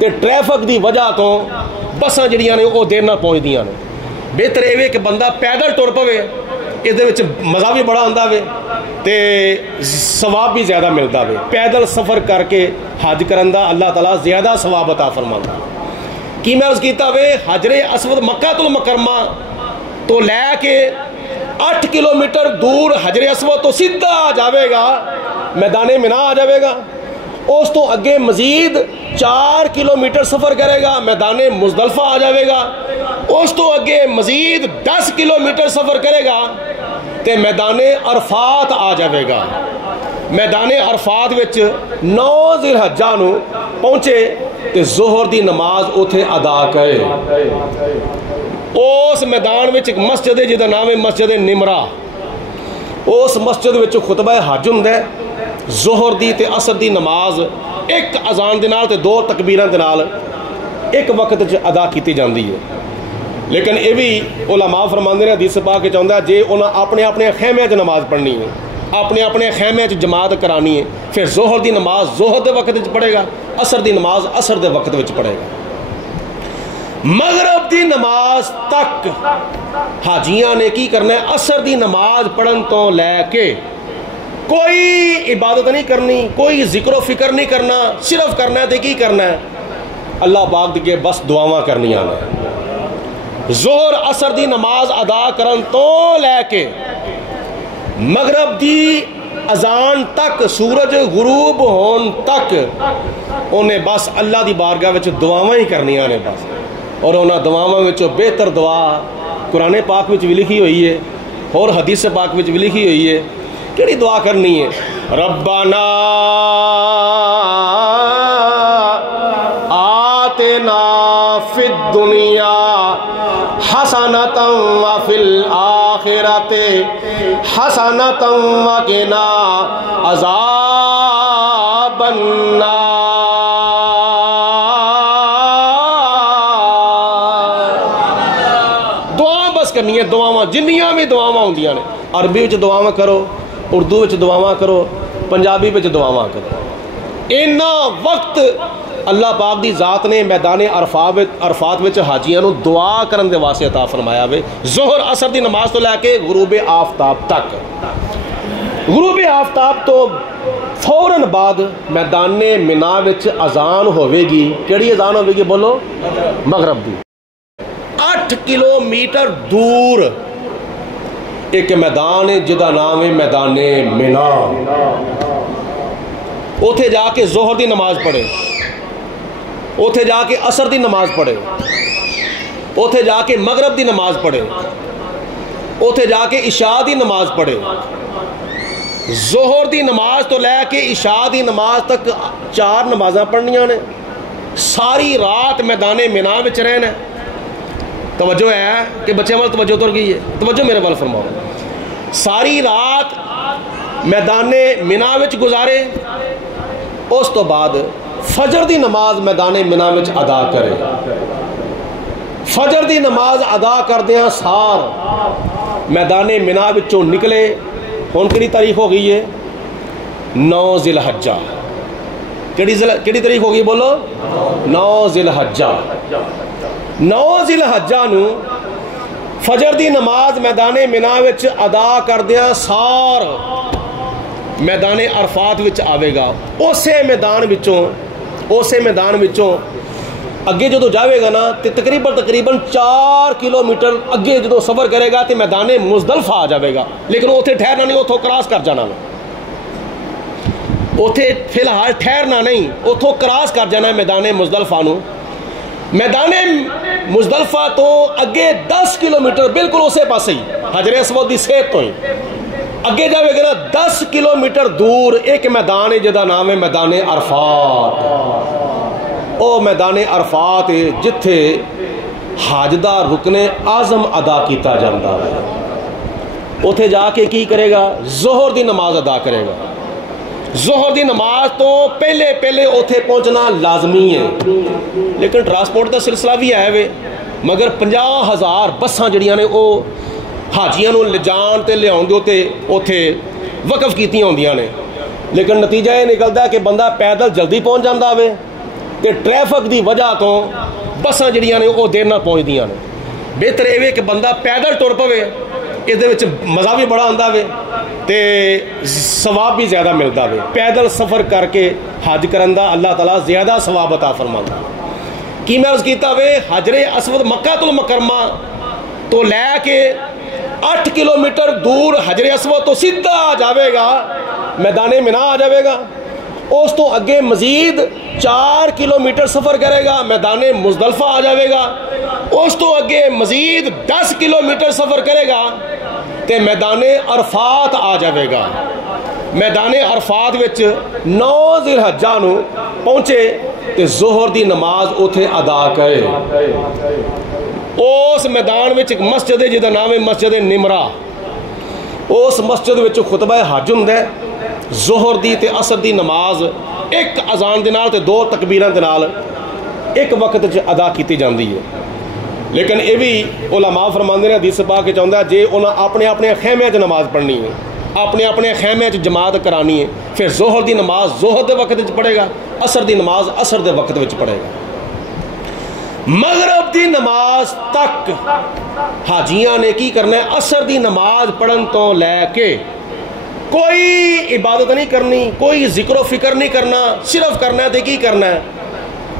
ਤੇ ਟ੍ਰੈਫਿਕ ਦੀ ਵਜ੍ਹਾ ਤੋਂ ਬੱਸਾਂ ਜਿਹੜੀਆਂ ਨੇ ਉਹ ਦੇਰ ਨਾਲ ਪਹੁੰਚਦੀਆਂ ਨੇ। ਬਿਹਤਰ ਇਹ ਵੇ ਕਿ ਬੰਦਾ ਪੈਦਲ ਟੁਰ ਪਵੇ, ਇਹਦੇ ਵਿੱਚ ਮਜ਼ਾ ਵੀ ਬੜਾ ਆਉਂਦਾ ਵੇ ਤੇ ਸਵਾਬ ਵੀ ਜ਼ਿਆਦਾ ਮਿਲਦਾ ਵੇ। ਪੈਦਲ ਸਫ਼ਰ ਕਰਕੇ ਹਜ ਕਰਨ ਦਾ ਅੱਲਾਹ ਤਾਲਾ ਜ਼ਿਆਦਾ ਸਵਾਬ ਅਤਾ ਫਰਮਾਉਂਦਾ। ਕੀ ਮੈਂ ਅਰਜ਼ ਕੀਤਾ ਵੇ, ਹਜਰੇ ਅਸਵਦ ਮੱਕਾਤੁਲ ਮੁਕਰਰਮਾ ਤੋਂ ਲੈ ਕੇ 8 ਕਿਲੋਮੀਟਰ ਦੂਰ ਹਜਰੇ ਅਸਵਦ ਤੋਂ ਸਿੱਧਾ ਜਾਵੇਗਾ ਮੈਦਾਨੇ ਮਿਨਾ ਆ ਜਾਵੇਗਾ। ਉਸ ਤੋਂ ਅੱਗੇ ਮਜ਼ੀਦ 4 ਕਿਲੋਮੀਟਰ ਸਫ਼ਰ ਕਰੇਗਾ ਮੈਦਾਨੇ ਮੁਜ਼ਦਲਫਾ ਆ ਜਾਵੇਗਾ। ਉਸ ਤੋਂ ਅੱਗੇ ਮਜ਼ੀਦ 10 ਕਿਲੋਮੀਟਰ ਸਫ਼ਰ ਕਰੇਗਾ ਤੇ ਮੈਦਾਨੇ ਅਰਫਾਤ ਆ ਜਾਵੇਗਾ। ਮੈਦਾਨੇ ਅਰਫਾਤ ਵਿੱਚ 9 ਜ਼ਿਲਹੱਜਾ ਨੂੰ ਪਹੁੰਚੇ ਤੇ ਜ਼ੋਹਰ ਦੀ ਨਮਾਜ਼ ਉੱਥੇ ਅਦਾ ਕਰੇ। ਉਸ ਮੈਦਾਨ ਵਿੱਚ ਇੱਕ ਮਸਜਿਦ ਹੈ ਜਿਹਦਾ ਨਾਮ ਹੈ ਮਸਜਿਦ ਨਿਮਰਾ। ਉਸ ਮਸਜਿਦ ਵਿੱਚ ਖੁਤਬਾ ਹਜ ਹੁੰਦਾ ਹੈ। ਜ਼ੋਹਰ ਦੀ ਤੇ ਅਸਰ ਦੀ ਨਮਾਜ਼ ਇੱਕ ਅਜ਼ਾਨ ਦੇ ਨਾਲ ਤੇ 2 ਤਕਬੀਰਾਂ ਦੇ ਨਾਲ ਇੱਕ ਵਕਤ 'ਚ ਅਦਾ ਕੀਤੀ ਜਾਂਦੀ ਹੈ। ਲੇਕਿਨ ਇਹ ਵੀ ਉਲਮਾ ਫਰਮਾਉਂਦੇ ਨੇ, ਹਦੀਸ ਪਾਕ ਵਿੱਚ ਆਉਂਦਾ, ਜੇ ਉਹਨਾਂ ਆਪਣੇ ਖੈਮਿਆਂ 'ਚ ਨਮਾਜ਼ ਪੜ੍ਹਨੀ ਹੈ, ਆਪਣੇ ਖੈਮਿਆਂ 'ਚ ਜਮਾਤ ਕਰਾਣੀ ਹੈ, ਫਿਰ ਜ਼ੋਹਰ ਦੀ ਨਮਾਜ਼ ਜ਼ੋਹਰ ਦੇ ਵਕਤ 'ਚ ਪੜ੍ਹੇਗਾ, ਅਸਰ ਦੀ ਨਮਾਜ਼ ਅਸਰ ਦੇ ਵਕਤ ਵਿੱਚ ਪੜ੍ਹੇਗਾ। ਮਗਰਬ ਦੀ ਨਮਾਜ਼ ਤੱਕ ਹਾਜੀਆਂ ਨੇ ਕੀ ਕਰਨਾ ਹੈ? ਅਸਰ ਦੀ ਨਮਾਜ਼ ਪੜ੍ਹਨ ਤੋਂ ਲੈ ਕੇ ਕੋਈ ਇਬਾਦਤ ਨਹੀਂ ਕਰਨੀ, ਕੋਈ ਜ਼ਿਕਰ ਫਿਕਰ ਨਹੀਂ ਕਰਨਾ, ਸਿਰਫ ਕਰਨਾ ਤੇ ਕੀ ਕਰਨਾ ਹੈ? ਅੱਲਾਹ ਪਾਕ ਦੇ ਬਸ ਦੁਆਵਾਂ ਕਰਨੀਆਂ ਨੇ। ਜ਼ੋਹਰ ਅਸਰ ਦੀ ਨਮਾਜ਼ ਅਦਾ ਕਰਨ ਤੋਂ ਲੈ ਕੇ ਮਗਰਬ ਦੀ ਅਜ਼ਾਨ ਤੱਕ, ਸੂਰਜ ਗੁਰੂਬ ਹੋਣ ਤੱਕ ਉਹਨੇ ਬਸ ਅੱਲਾਹ ਦੀ ਬਾਰਗਾਹ ਵਿੱਚ ਦੁਆਵਾਂ ਹੀ ਕਰਨੀਆਂ ਨੇ ਬਸ। اور انہاں دعاواں وچوں بہتر دعا قرآن پاک وچ بھی لکھی ہوئی ہے اور حدیث پاک وچ بھی لکھی ہوئی ہے. کیڑی دعا کرنی ہے؟ ربنا آتنا فی الدنیا حسنۃ وفی الآخرۃ حسنۃ وقنا عذاب النار. کرنی ہے دعاواں جنیاں بھی دعاواں ہوندیاں نے. عربی وچ دعاواں کرو, اردو وچ دعاواں کرو, پنجابی وچ دعاواں کرو. اینا وقت اللہ پاک دی ذات نے میدان عرفات وچ حاجیاں نو دعا کرن دے واسطے عطا فرمایا وے. ظہر اثر دی نماز تو لے کے غروب آفتاب تک. غروب آفتاب تو فوراً بعد میدان منا وچ اذان ہوے گی. کیڑی اذان ہوے گی بولو؟ مغرب دی. 8 کلومیٹر دور ایک میدان ہے جدا نام ہے میدان منا. اوتھے جا کے ظہر دی نماز پڑھے, اوتھے جا کے عصر دی نماز پڑھے, اوتھے جا کے مغرب دی نماز پڑھے, اوتھے جا کے عشاء دی نماز پڑھے. ظہر دی نماز تو لے کے عشاء دی نماز تک 4 نمازاں پڑھنیاں نے. ساری رات میدان منا وچ رہنا. توجہ ہے کہ بچے وال توجہ تر گئی ہے, توجہ میرے وال فرماؤ. ساری رات میدان منا وچ گزارے, اس تو بعد فجر دی نماز میدان منا وچ ادا کرے. فجر دی نماز ادا کردیاں سار میدان منا وچوں نکلے. ہن کیڑی تاریخ ہو گئی ہے؟ 9 ذی الحجہ. ਕਿਹੜੀ ਤਾਰੀਖ ਹੋ ਗਈ ਬੋਲੋ 9 ਜ਼ਿਲਹੱਜਾ 9 ਜ਼ਿਲਹੱਜਾ ਨੂੰ ਫਜਰ ਦੀ ਨਮਾਜ਼ ਮੈਦਾਨੇ ਮਿਨਾ ਵਿੱਚ ਅਦਾ ਕਰਦਿਆਂ ਸਾਰ ਮੈਦਾਨੇ ਅਰਫਾਤ ਵਿੱਚ ਆਵੇਗਾ। ਉਸੇ ਮੈਦਾਨ ਵਿੱਚੋਂ ਅੱਗੇ ਜਦੋਂ ਜਾਵੇਗਾ ਨਾ ਤੇ ਤਕਰੀਬਨ 4 ਕਿਲੋਮੀਟਰ ਅੱਗੇ ਜਦੋਂ ਸਫ਼ਰ ਕਰੇਗਾ ਤੇ ਮੈਦਾਨੇ ਮੁਜ਼ਦਲਫਾ ਆ ਜਾਵੇਗਾ। ਲੇਕਿਨ ਉੱਥੇ ਠਹਿਰਨਾ ਨਹੀਂ, ਉੱਥੋਂ ਕ੍ਰਾਸ ਕਰ ਜਾਣਾ ਵਾ। ਉੱਥੇ ਫਿਲਹਾਲ ਠਹਿਰਨਾ ਨਹੀਂ, ਉੱਥੋਂ ਕ੍ਰਾਸ ਕਰ ਜਾਣਾ ਮੈਦਾਨੇ ਮੁਜ਼ਦਲਫਾ ਨੂੰ। ਮੈਦਾਨੇ ਮੁਜ਼ਦਲਫਾ ਤੋਂ ਅੱਗੇ 10 ਕਿਲੋਮੀਟਰ ਬਿਲਕੁਲ ਉਸੇ ਪਾਸੇ ਹੀ ਹਜਰੇ ਅਸਵਦ ਦੀ ਸੇਧ ਤੋਂ ਹੀ ਅੱਗੇ ਜਾਵੇਗਾ ਨਾ 10 ਕਿਲੋਮੀਟਰ ਦੂਰ ਇੱਕ ਮੈਦਾਨ ਹੈ ਜਿਹਦਾ ਨਾਮ ਹੈ ਮੈਦਾਨੇ ਅਰਫਾਤ। ਉਹ ਮੈਦਾਨੇ ਅਰਫਾਤ ਹੈ ਜਿੱਥੇ ਹਜ ਦਾ ਰੁਕਨੇ ਆਜ਼ਮ ਅਦਾ ਕੀਤਾ ਜਾਂਦਾ ਹੈ। ਉੱਥੇ ਜਾ ਕੇ ਕੀ ਕਰੇਗਾ? ਜ਼ੋਹਰ ਦੀ ਨਮਾਜ਼ ਅਦਾ ਕਰੇਗਾ। ਜ਼ੋਹਰ ਦੀ ਨਮਾਜ਼ ਤੋਂ ਪਹਿਲੇ ਉੱਥੇ ਪਹੁੰਚਣਾ ਲਾਜ਼ਮੀ ਹੈ। ਲੇਕਿਨ ਟਰਾਂਸਪੋਰਟ ਦਾ ਸਿਲਸਿਲਾ ਵੀ ਹੈ ਵੇ, ਮਗਰ 50,000 ਬੱਸਾਂ ਜਿਹੜੀਆਂ ਨੇ ਉਹ ਹਾਜੀਆਂ ਨੂੰ ਲਿਜਾਣ ਤੇ ਲਿਆਉਣ ਦੇ ਉੱਥੇ ਵਕਫ ਕੀਤੀਆਂ ਹੁੰਦੀਆਂ ਨੇ। ਲੇਕਿਨ ਨਤੀਜਾ ਇਹ ਨਿਕਲਦਾ ਕਿ ਬੰਦਾ ਪੈਦਲ ਜਲਦੀ ਪਹੁੰਚ ਜਾਂਦਾ ਵੇ ਤੇ ਟ੍ਰੈਫਿਕ ਦੀ ਵਜ੍ਹਾ ਤੋਂ ਬੱਸਾਂ ਜਿਹੜੀਆਂ ਨੇ ਉਹ ਦੇਰ ਨਾਲ ਪਹੁੰਚਦੀਆਂ ਨੇ। ਬਿਹਤਰ ਇਹ ਵੇ ਕਿ ਬੰਦਾ ਪੈਦਲ ਟੁਰ ਪਵੇ, ਇਹਦੇ ਵਿੱਚ ਮਜ਼ਾ ਵੀ ਬੜਾ ਆਉਂਦਾ ਵੇ ਤੇ ਸਵਾਬ ਵੀ ਜ਼ਿਆਦਾ ਮਿਲਦਾ ਵੇ। ਪੈਦਲ ਸਫ਼ਰ ਕਰਕੇ ਹਜ ਕਰਨ ਦਾ ਅੱਲਾਹ ਤਾਲਾ ਜ਼ਿਆਦਾ ਸਵਾਬ ਅਤਾ ਫਰਮਾਉਂਦਾ। ਕੀ ਮੈਂ ਅਰਜ਼ ਕੀਤਾ ਵੇ, ਹਜਰੇ ਅਸਵਦ ਮੱਕਾਤੁਲ ਮੁਕਰਮਾ ਤੋਂ ਲੈ ਕੇ 8 ਕਿਲੋਮੀਟਰ ਦੂਰ ਹਜਰੇ ਅਸਵਦ ਤੋਂ ਸਿੱਧਾ ਆ ਜਾਵੇਗਾ, ਮੈਦਾਨੇ ਮਿਨਾ ਆ ਜਾਵੇਗਾ। ਉਸ ਤੋਂ ਅੱਗੇ ਮਜ਼ੀਦ 4 ਕਿਲੋਮੀਟਰ ਸਫ਼ਰ ਕਰੇਗਾ, ਮੈਦਾਨੇ ਮੁਜ਼ਦਲਫਾ ਆ ਜਾਵੇਗਾ। ਉਸ ਤੋਂ ਅੱਗੇ ਮਜ਼ੀਦ 10 ਕਿਲੋਮੀਟਰ ਸਫ਼ਰ ਕਰੇਗਾ ਤੇ ਮੈਦਾਨੇ ਅਰਫਾਤ ਆ ਜਾਵੇਗਾ। ਮੈਦਾਨੇ ਅਰਫਾਤ ਵਿੱਚ 9 ਜ਼ਿਲਹੱਜਾ ਨੂੰ ਪਹੁੰਚੇ ਤੇ ਜ਼ੋਹਰ ਦੀ ਨਮਾਜ਼ ਉੱਥੇ ਅਦਾ ਕਰੇ। ਉਸ ਮੈਦਾਨ ਵਿੱਚ ਇੱਕ ਮਸਜਿਦ ਹੈ ਜਿਹਦਾ ਨਾਮ ਹੈ ਮਸਜਿਦ ਨਿਮਰਾ। ਉਸ ਮਸਜਿਦ ਵਿੱਚ ਖੁਤਬਾ ਹਜ ਹੁੰਦਾ ਹੈ। ਜ਼ੋਹਰ ਦੀ ਤੇ ਅਸਰ ਦੀ ਨਮਾਜ਼ ਇੱਕ ਅਜ਼ਾਨ ਦੇ ਨਾਲ ਤੇ 2 ਤਕਬੀਰਾਂ ਦੇ ਨਾਲ ਇੱਕ ਵਕਤ 'ਚ ਅਦਾ ਕੀਤੀ ਜਾਂਦੀ ਹੈ। ਲੇਕਿਨ ਇਹ ਵੀ ਉਲਮਾ ਫਰਮਾਉਂਦੇ ਨੇ, ਹਦੀਸ ਪਾਕ ਵਿੱਚ ਆਉਂਦਾ, ਜੇ ਉਹਨਾਂ ਆਪਣੇ ਖੈਮਿਆਂ 'ਚ ਨਮਾਜ਼ ਪੜ੍ਹਨੀ ਹੈ, ਆਪਣੇ ਖੈਮਿਆਂ 'ਚ ਜਮਾਤ ਕਰਾਣੀ ਹੈ, ਫਿਰ ਜ਼ੋਹਰ ਦੀ ਨਮਾਜ਼ ਜ਼ੋਹਰ ਦੇ ਵਕਤ ਵਿੱਚ ਪੜ੍ਹੇਗਾ, ਅਸਰ ਦੀ ਨਮਾਜ਼ ਅਸਰ ਦੇ ਵਕਤ ਵਿੱਚ ਪੜ੍ਹੇਗਾ। ਮਗਰਬ ਦੀ ਨਮਾਜ਼ ਤੱਕ ਹਾਜੀਆਂ ਨੇ ਕੀ ਕਰਨਾ ਹੈ? ਅਸਰ ਦੀ ਨਮਾਜ਼ ਪੜ੍ਹਨ ਤੋਂ ਲੈ ਕੇ ਕੋਈ ਇਬਾਦਤ ਨਹੀਂ ਕਰਨੀ, ਕੋਈ ਜ਼ਿਕਰ ਫਿਕਰ ਨਹੀਂ ਕਰਨਾ, ਸਿਰਫ ਕਰਨਾ ਹੈ ਤੇ ਕੀ ਕਰਨਾ ਹੈ?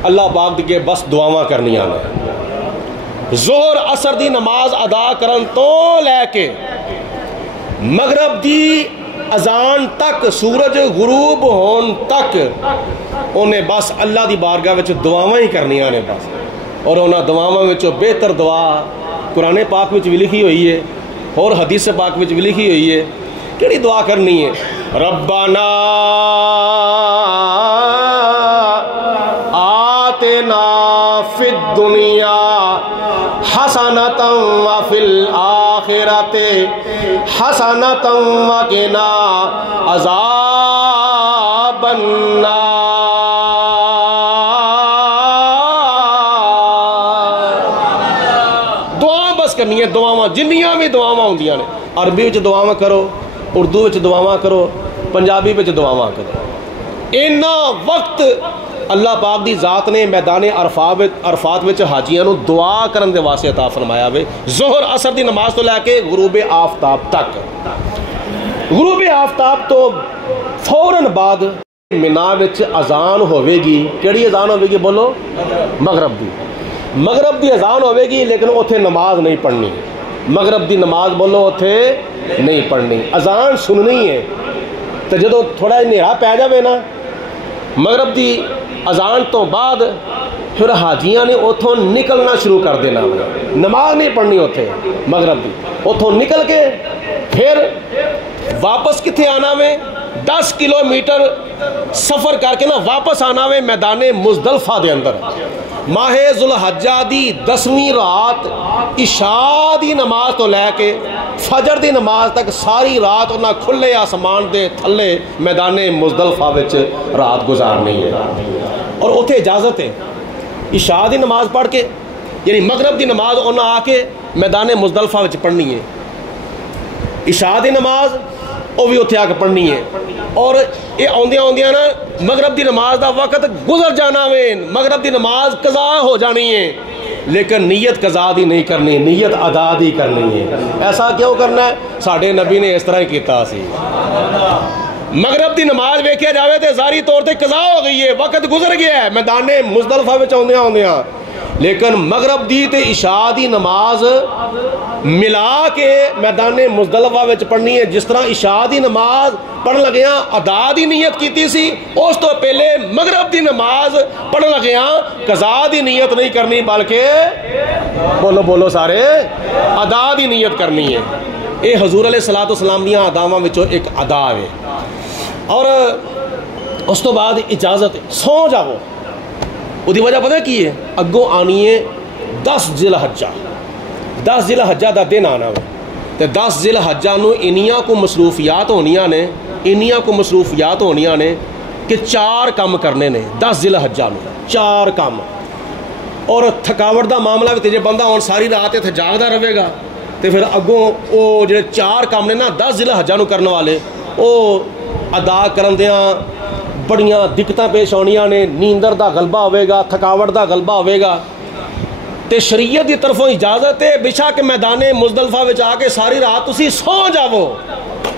ਅੱਲਾਹ ਪਾਕ ਦੀ ਕੇ ਬਸ ਦੁਆਵਾਂ ਕਰਨੀਆਂ ਨੇ। ਜ਼ੋਹਰ ਅਸਰ ਦੀ ਨਮਾਜ਼ ਅਦਾ ਕਰਨ ਤੋਂ ਲੈ ਕੇ ਮਗਰਬ ਦੀ ਅਜ਼ਾਨ ਤੱਕ, ਸੂਰਜ ਗੁਰੂਬ ਹੋਣ ਤੱਕ ਉਹਨੇ ਬਸ ਅੱਲਾਹ ਦੀ ਬਾਰਗਾਹ ਵਿੱਚ ਦੁਆਵਾਂ ਹੀ ਕਰਨੀਆਂ ਨੇ ਬਸ। ਔਰ ਉਹਨਾਂ ਦੁਆਵਾਂ ਵਿੱਚੋਂ ਬਿਹਤਰ ਦੁਆ ਕੁਰਾਨ ਪਾਕ ਵਿੱਚ ਵੀ ਲਿਖੀ ਹੋਈ ਹੈ اور حدیث پاک وچ بھی لکھی ہوئی ہے. کیڑی دعا کرنی ہے؟ ربنا آتنا فی الدنیا حسنۃ وفی الآخرۃ حسنۃ وقنا عذاب النار. کرنی ہے دعاواں جنیاں بھی دعاواں ہوندیاں نے. عربی وچ دعاواں کرو, اردو وچ دعاواں کرو, پنجابی وچ دعاواں کرو. اینا وقت اللہ پاک دی ذات نے میدان عرفات وچ حاجیاں نو دعا کرن دے واسطے عطا فرمایا وے. ظہر عصر دی نماز تو لے کے غروب آفتاب تک. غروب آفتاب تو فوراً بعد منا وچ اذان ہوے گی. کیڑی اذان ہوے گی بولو؟ مغرب دی. مغرب دی اذان ہوے گی لیکن اتھے نماز نہیں پڑھنی. مغرب دی نماز بولو اتھے نہیں پڑھنی, اذان سننی ہے. تو جدو تھوڑا ہنیرا پی جائے نا مغرب دی اذان تو بعد پھر حاجیاں نے اتھوں نکلنا شروع کر دینا. نماز نہیں پڑھنی اتھے مغرب دی. اتھوں نکل کے پھر واپس کتنے آنا میں 10 کلومیٹر سفر کر کے نا واپس آنا میں میدان مزدلفہ دے اندر. ماہ ذوالحجہ دی 10ویں رات عشاء دی نماز تو لے کے فجر دی نماز تک ساری رات انہاں کھلے آسمان دے تھلے میدان مزدلفہ وچ رات گزارنی ہے. اور اتھے اجازت ہے عشاء دی نماز پڑھ کے یعنی مغرب دی نماز انہاں آ کے میدان مزدلفہ وچ پڑھنی ہے. عشاء دی نماز وہ بھی اتنے آ کے پڑھنی ہے. اور یہ آدھا آدھا نا مغرب دی نماز دا وقت گزر جانا وے, مغرب دی نماز قضا ہو جانی ہے, لیکن نیت قضا دی نہیں کرنی, نیت ادا دی کرنی ہے. ایسا کیوں کرنا ہے؟ ساڈے نبی نے اس طرح ہی کیتا سی. مغرب دی نماز ویکھیا جاوے تے ظاہری طور تے قضا ہو گئی ہے, وقت گزر گیا ہے میدان مزدلفہ وچ آندیاں, لیکن مغرب دی تے عشاء دی نماز ملا کے میدان مزدلفہ وچ پڑھنی ہے. جس طرح عشاء دی نماز پڑھن لگیاں ادا دی نیت کیتی سی, اس تو پہلے مغرب دی نماز پڑھن لگیاں قضا دی نیت نہیں کرنی, بلکہ بولو بولو سارے ادا دی نیت کرنی ہے. یہ حضور علیہ الصلوۃ والسلام دیاں اداواں وچوں ایک ادا ہے. اور اس تو بعد اجازت سو جاؤ, وہ دی وجہ پتہ کی ہے؟ اگوں آنی ہے 10 ذی الحجہ, 10 ذی الحجہ دا دن آنا ہے, تے 10 ذی الحجہ نو انیاں کو مصروفیات ہونیاں نے کہ 4 کام کرنے نے 10 ذی الحجہ نو, 4 کام. اور تھکاوٹ دا معاملہ بھی تے بندہ ہن ساری رات اتنے جاگدا رہے گا تے پھر اگوں وہ جڑے 4 کام نے نا 10 ذی الحجہ نو کرنے والے, وہ ادا کرندیاں بڑیاں دقتاں پیش آنیاں نے. نیندر دا غلبہ ہوئے گا, تھکاوٹ دا غلبہ ہوئے گا, تے شریعت دی طرفوں اجازت ہے بشا کہ میدان مزدلفہ وچ آ کے ساری رات تسی سو جاؤ,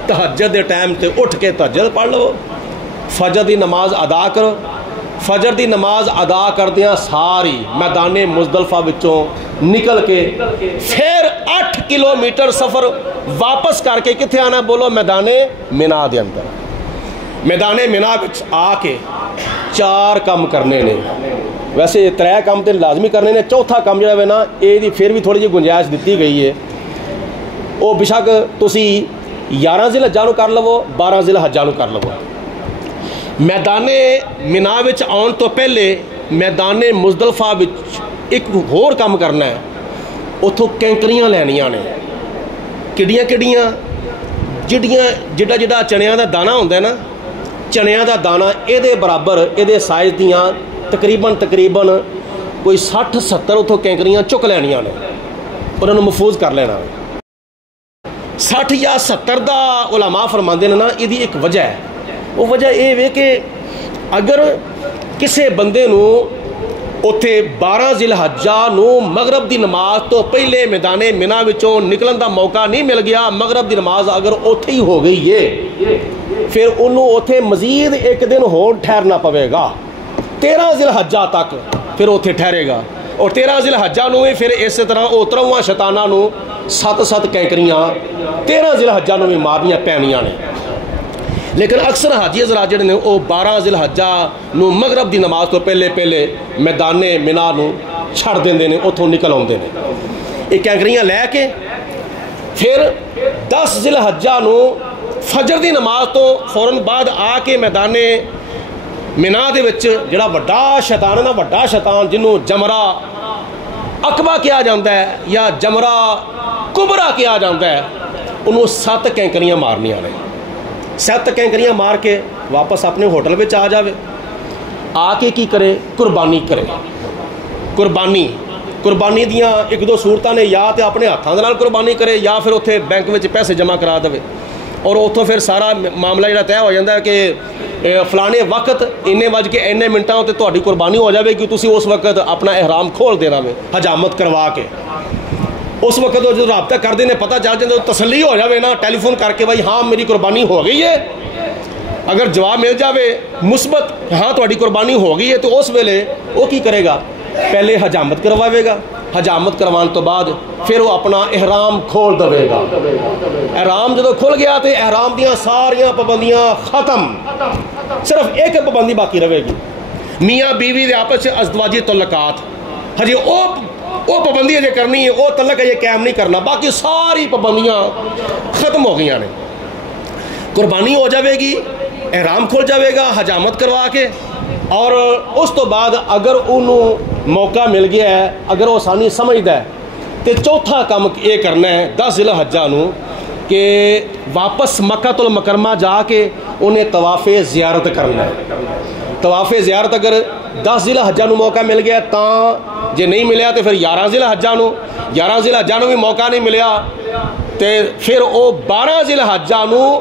تہجد دے ٹائم تے اٹھ کے تہجد پڑھ لو, فجر دی نماز ادا کرو. فجر دی نماز ادا کردیاں ساری میدان مزدلفہ وچوں نکل کے پھر 8 کلومیٹر سفر واپس کر کے کتنے آنا؟ بولو میدان مینا دے اندر. میدان مینا وچ آ کے 4 کام کرنے نے. ویسے 3 کام تے لازمی کرنے نے, چوتھا کام جڑا ہے نا یہ پھر بھی تھوڑی جی گنجائش دیتی گئی ہے. وہ بشک تسی 11 ذی الحجہ نو کر لو, 12 ذی الحجہ نو کر لو. میدان مینا وچ آن تو پہلے میدان مزدلفہ وچ ایک ہور کام کرنا ہے. اتھوں کینکریاں لینیاں نے, کڈیاں کڈیاں جڑا جڑا چنیاں دا دانہ ہوندا ہے نا, چنیاں دا دانہ یہ برابر یہ سائز دیاں تقریباً کوئی 60-70 اتوں کینکریاں چک لینیاں نے, انہوں نے محفوظ کر لینا. 60 یا 70 دا علماء فرماندے نے نا, یہ ایک وجہ ہے. وہ وجہ یہ ہے کہ اگر کسے بندے نو اتھے 12 ذی الحجہ نو مغرب دی نماز تو پہلے میدان مینا وچوں نکلن دا موقع نہیں مل گیا, مغرب دی نماز اگر اتھے ہی ہو گئی ہے, پھر انہوں اتھے مزید ایک دن ہون ٹھہرنا پوے گا, 13 ذی الحجہ تک پھر اتھے ٹھہرے گا. اور 13 ذی الحجہ نو پھر اس طرح او 13واں شیطانہ نو 7 کینکریاں 13 ذی الحجہ نو بھی مارنیاں پینیاں نے. لیکن اکثر حاجی حضرات جڑے نے وہ 12 ذی الحجہ نو مغرب دی نماز تو پہلے میدان مینا نو چھڑ دیندے نے, اتھوں نکل آتے ہیں. یہ کینکریاں لے کے پھر 10 ذی الحجہ نو فجر دی نماز تو فوراً بعد آ کے میدان مینا دے وچ جڑا وڈا شیطان ہے نا, وڈا شیطان جنوں جمرہ عقبہ کیا جاتا ہے یا جمرہ کبرا کیا جاتا ہے, انہوں 7 کینکریاں مارنیاں نے. 7 کینکریاں مار کے واپس اپنے ہوٹل میں آ جاوے. آ کے کی کرے؟ قربانی کرے. قربانی دیاں 1-2 صورتاں نے, یا تے اپنے ہاتھاں دے نال قربانی کرے یا پھر اتنے بینک میں پیسے جمع کرا دے, اور اتوں پھر سارا معاملہ جڑا طے ہو جاتا ہے کہ فلانے وقت اِنے منٹاں تے تہاڈی قربانی ہو جاوے کہ تسی اس وقت اپنا احرام کھول دینا میں حجامت کروا کے. اس وقت جو رابطہ کر دینے پتہ چل جائے تو تسلی ہو جاوے نا, ٹیلی فون کر کے بھائی ہاں میری قربانی ہو گئی ہے. اگر جواب مل جاوے مثبت ہاں تہاڈی قربانی ہو گئی ہے, تو اس ویلے وہ کی کرے گا؟ پہلے حجامت کرواوے گا. حجامت کروان تو بعد پھر وہ اپنا احرام کھول دے گا. احرام جدو کھل گیا تو احرام دیاں ساریاں پابندیاں ختم, صرف ایک پابندی باقی رہے گی, میاں بیوی دے آپس ازدواجی تعلقات. ہجی وہ پابندی اجے کرنی ہے, وہ تعلق اجے قائم نہیں کرنا, باقی ساری پابندیاں ختم ہو گئی نے. قربانی ہو جاوے گی, احرام کھل جاوے گا حجامت کروا کے, اور اس تو بعد اگر انہوں موقع مل گیا ہے, اگر وہ آسانی سمجھدا ہے, تو چوتھا کام یہ کرنا ہے 10 ذی الحجہ نو کہ واپس مکہ المکرمہ جا کے انہیں طواف زیارت کرنا ہے. طواف زیارت اگر 10 ذی الحجہ نو موقع مل گیا تاں, جے نہیں ملیا تو پھر 11 ذی الحجہ نو بھی موقع نہیں ملیا تو پھر وہ 12 ذی الحجہ نو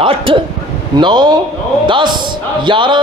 8, 9, 10, 11